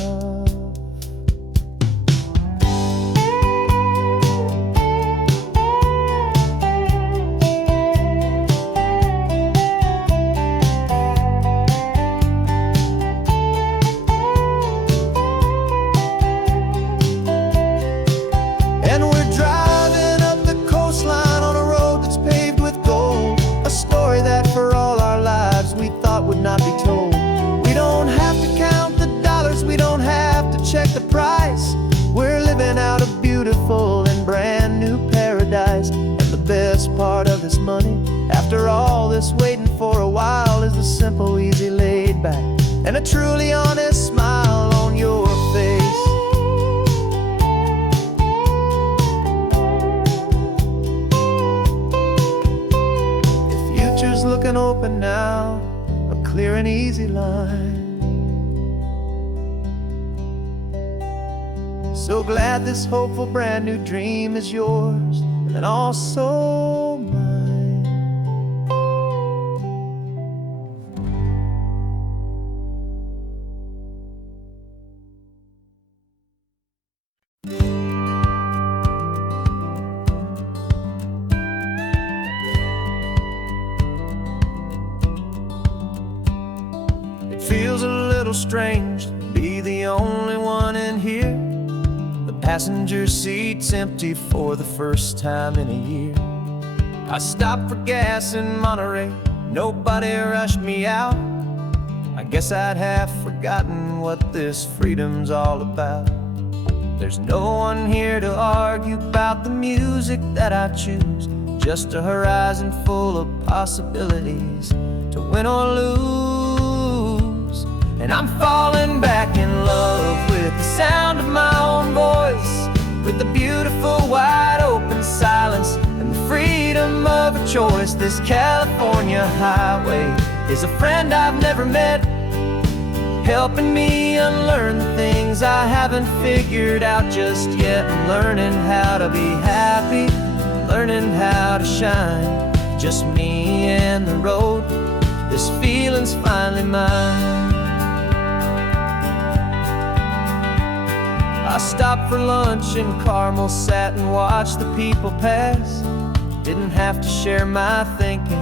And we're driving up the coastline on a road that's paved with gold, a story that for all our lives we thought would not be told. We don't have to count the dollars, we don't have to check the price. We're living out a beautiful and brand new paradise. And the best part of this money, after all this waiting for a while, is the simple, easy, laid back, and a truly honest smile on your face. Looking open now, a clear and easy line. So glad this hopeful brand new dream is yours and also mine. Feels a little strange to be the only one in here. The passenger seat's empty for the first time in a year. I stopped for gas in Monterey, nobody rushed me out. I guess I'd have forgotten what this freedom's all about. There's no one here to argue about the music that I choose, just a horizon full of possibilities to win or lose. And I'm falling back in love with the sound of my own voice, with the beautiful wide open silence and the freedom of a choice. This California highway is a friend I've never met, helping me unlearn the things I haven't figured out just yet. I'm learning how to be happy, learning how to shine, just me and the road. This feeling's finally mine. I stopped for lunch in Carmel, sat and watched the people pass. Didn't have to share my thinking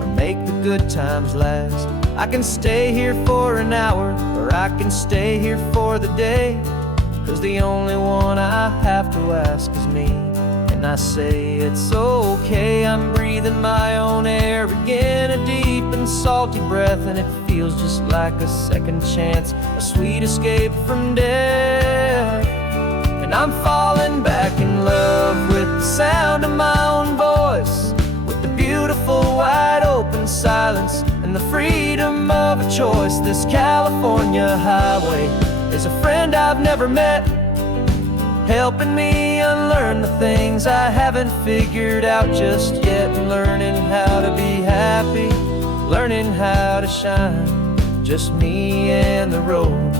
or make the good times last. I can stay here for an hour, or I can stay here for the day, 'cause the only one I have to ask is me. And I say it's okay, I'm breathing my own air again, a deep and salty breath, and it feels just like a second chance, a sweet escape from death. And I'm falling back in love with the sound of my own voice, with the beautiful wide open silence and the freedom of a choice. This California highway is a friend I've never met, helping me unlearn the things I haven't figured out just yet. Learning how to be happy, learning how to shine, just me and the road.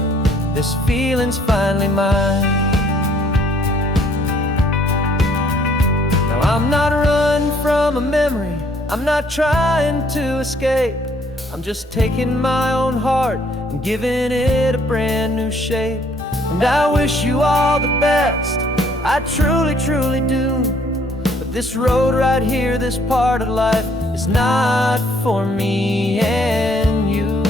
This feeling's finally mine. Now I'm not running from a memory, I'm not trying to escape. I'm just taking my own heart and giving it a brand new shape. And I wish you all the best, I truly, truly do. But this road right here, this part of life, is not for me and you.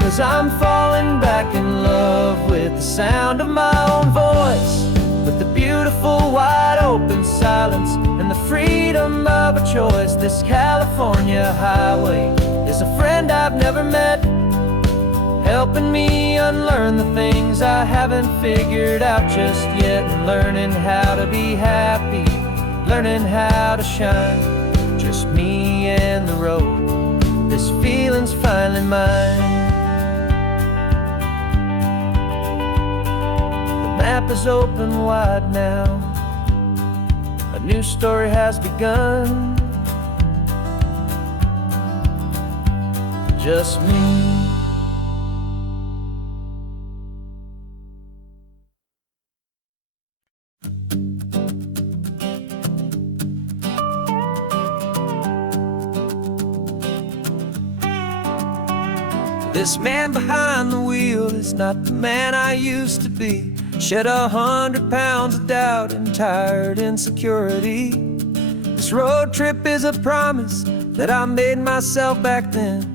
'Cause I'm falling back in love with the sound of my own voice, with the beautiful wide open silence and the freedom of a choice. This California highway is a friend I've never met, helping me unlearn the things I haven't figured out just yet. And learning how to be happy, learning how to shine, just me and the road. This feeling's finally mine. The map is open wide now, a new story has begun. Just me. This man behind the wheel is not the man I used to be. Shed 100 pounds of doubt and tired insecurity. This road trip is a promise that I made myself back then,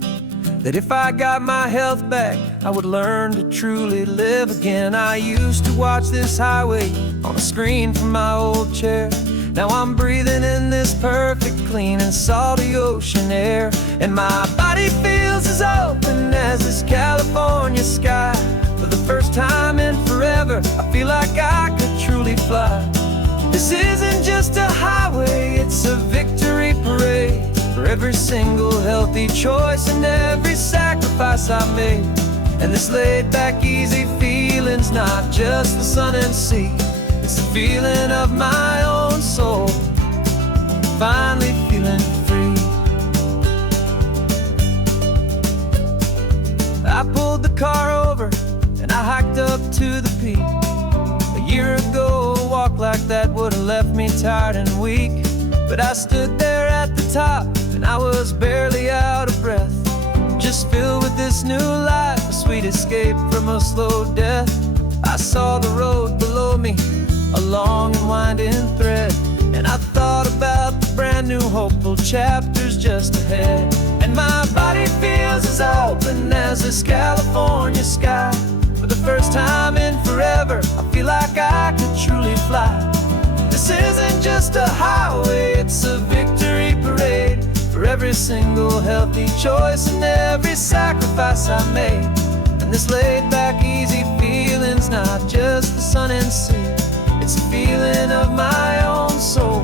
that if I got my health back, I would learn to truly live again. I used to watch this highway on a screen from my old chair. Now I'm breathing in this perfect, clean and salty ocean air. And my body feels as open as this California sky. For the first time in forever, I feel like I could truly fly. This isn't just a highway, it's a victory parade for every single healthy choice and every sacrifice I made. And this laid back, easy feeling's not just the sun and sea, it's the feeling of my own soul, finally feeling free. I pulled the car over and I hiked up to the peak. A year ago, a walk like that would have left me tired and weak. But I stood there at the top and I was barely out of breath, just filled with this new life, a sweet escape from a slow death. I saw the road below me, a long and winding thread, and I thought about the brand new hopeful chapters just ahead. And my body feels as open as this California sky. For the first time in forever, I feel like I could truly fly. This isn't just a highway, it's a victory parade for every single healthy choice and every sacrifice I made. And this laid back, easy feeling's not just the sun and sea, it's a feeling of my own soul,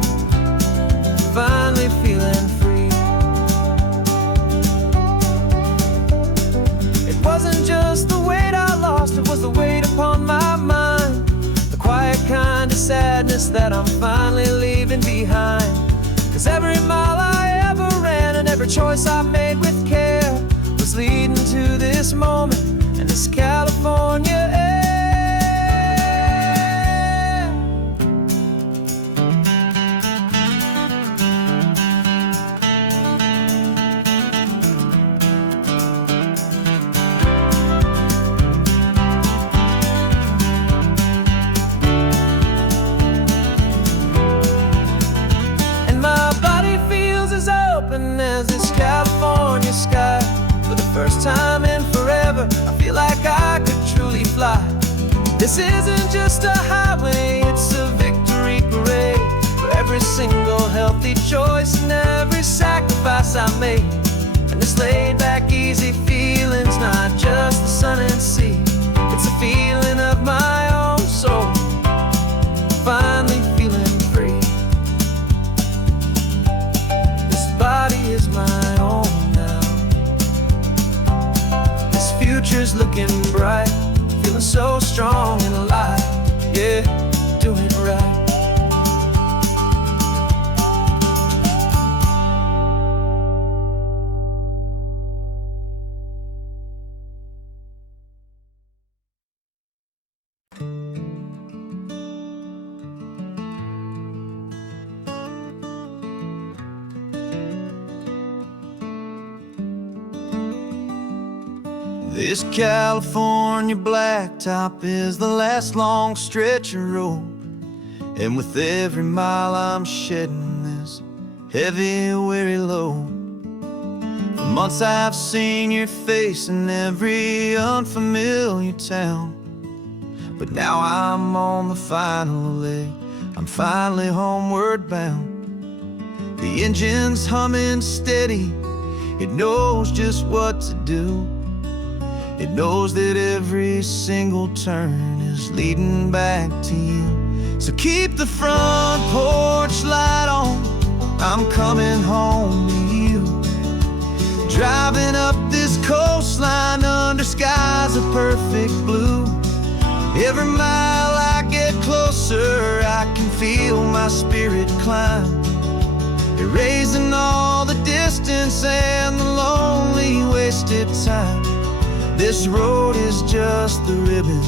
finally feeling free. It wasn't just the weight I lost, it was the weight upon my mind, the quiet kind of sadness that I'm finally leaving behind. Cause every mile I ever ran and every choice I made with care was leading to this moment and this California air. As this California sky, for the first time in forever, I feel like I could truly fly. This isn't just a highway, it's a victory parade for every single healthy choice and every sacrifice I made. And this laid back, easy feeling's not just the sun and sea, it's a feeling of my own soul, finally feeling free. Body is my own now. This future's looking bright, feeling so strong and alive. Yeah, doing right. This California blacktop is the last long stretch of road, and with every mile I'm shedding this heavy, weary load. For months I've seen your face in every unfamiliar town, but now I'm on the final leg, I'm finally homeward bound. The engine's humming steady, it knows just what to do. It knows that every single turn is leading back to you. So keep the front porch light on, I'm coming home to you. Driving up this coastline under skies of perfect blue. Every mile I get closer, I can feel my spirit climb, erasing all the distance and the lonely wasted time. This road is just the ribbon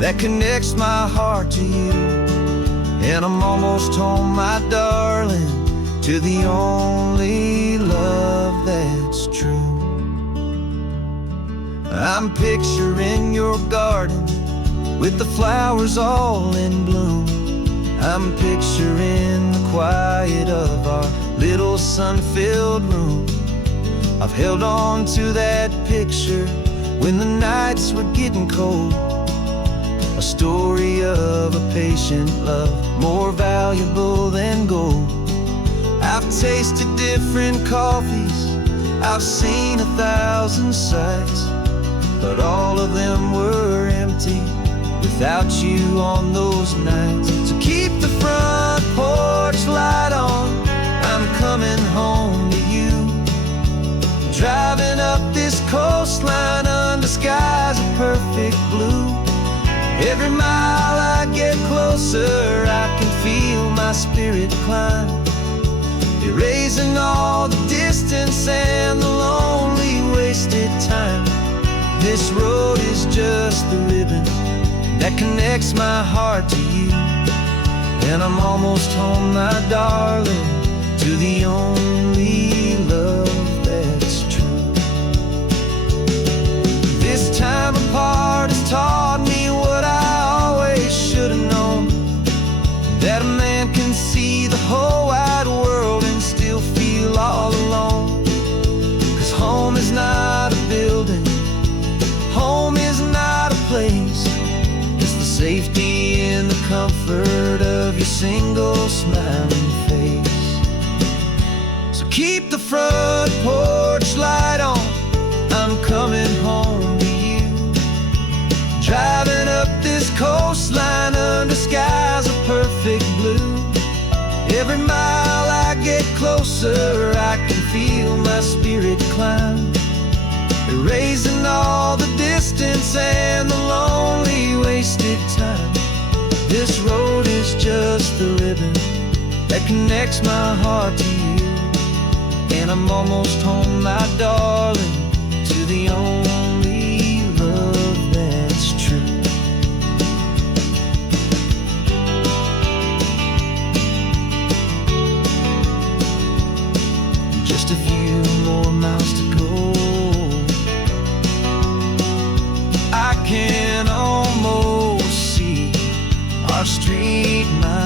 that connects my heart to you, and I'm almost home, my darling, to the only love that's true. I'm picturing your garden with the flowers all in bloom. I'm picturing the quiet of our little sun-filled room. I've held on to that picture when the nights were getting cold, a story of a patient love more valuable than gold. I've tasted different coffees, I've seen 1,000 sights, but all of them were empty without you on those nights. So keep the front porch light on, I'm coming home to you. Driving up this coastline under skies of perfect blue. Every mile I get closer, I can feel my spirit climb, erasing all the distance and the lonely wasted time. This road is just the ribbon that connects my heart to you, and I'm almost home, my darling, to the only love that's true. This time apart has taught me what I always should have known, that a man can see the whole wide world and still feel all alone. 'Cause home is not a building, home is not a place, comfort of your single smiling face. So keep the front porch light on, I'm coming home to you. Driving up this coastline under skies of perfect blue. Every mile I get closer, I can feel my spirit climb, erasing all the distance and the lonely wasted time. This road is just the ribbon that connects my heart to you, and I'm almost home, my darling, to the only love that's true. Just a few more miles to go, I can almost see our street, my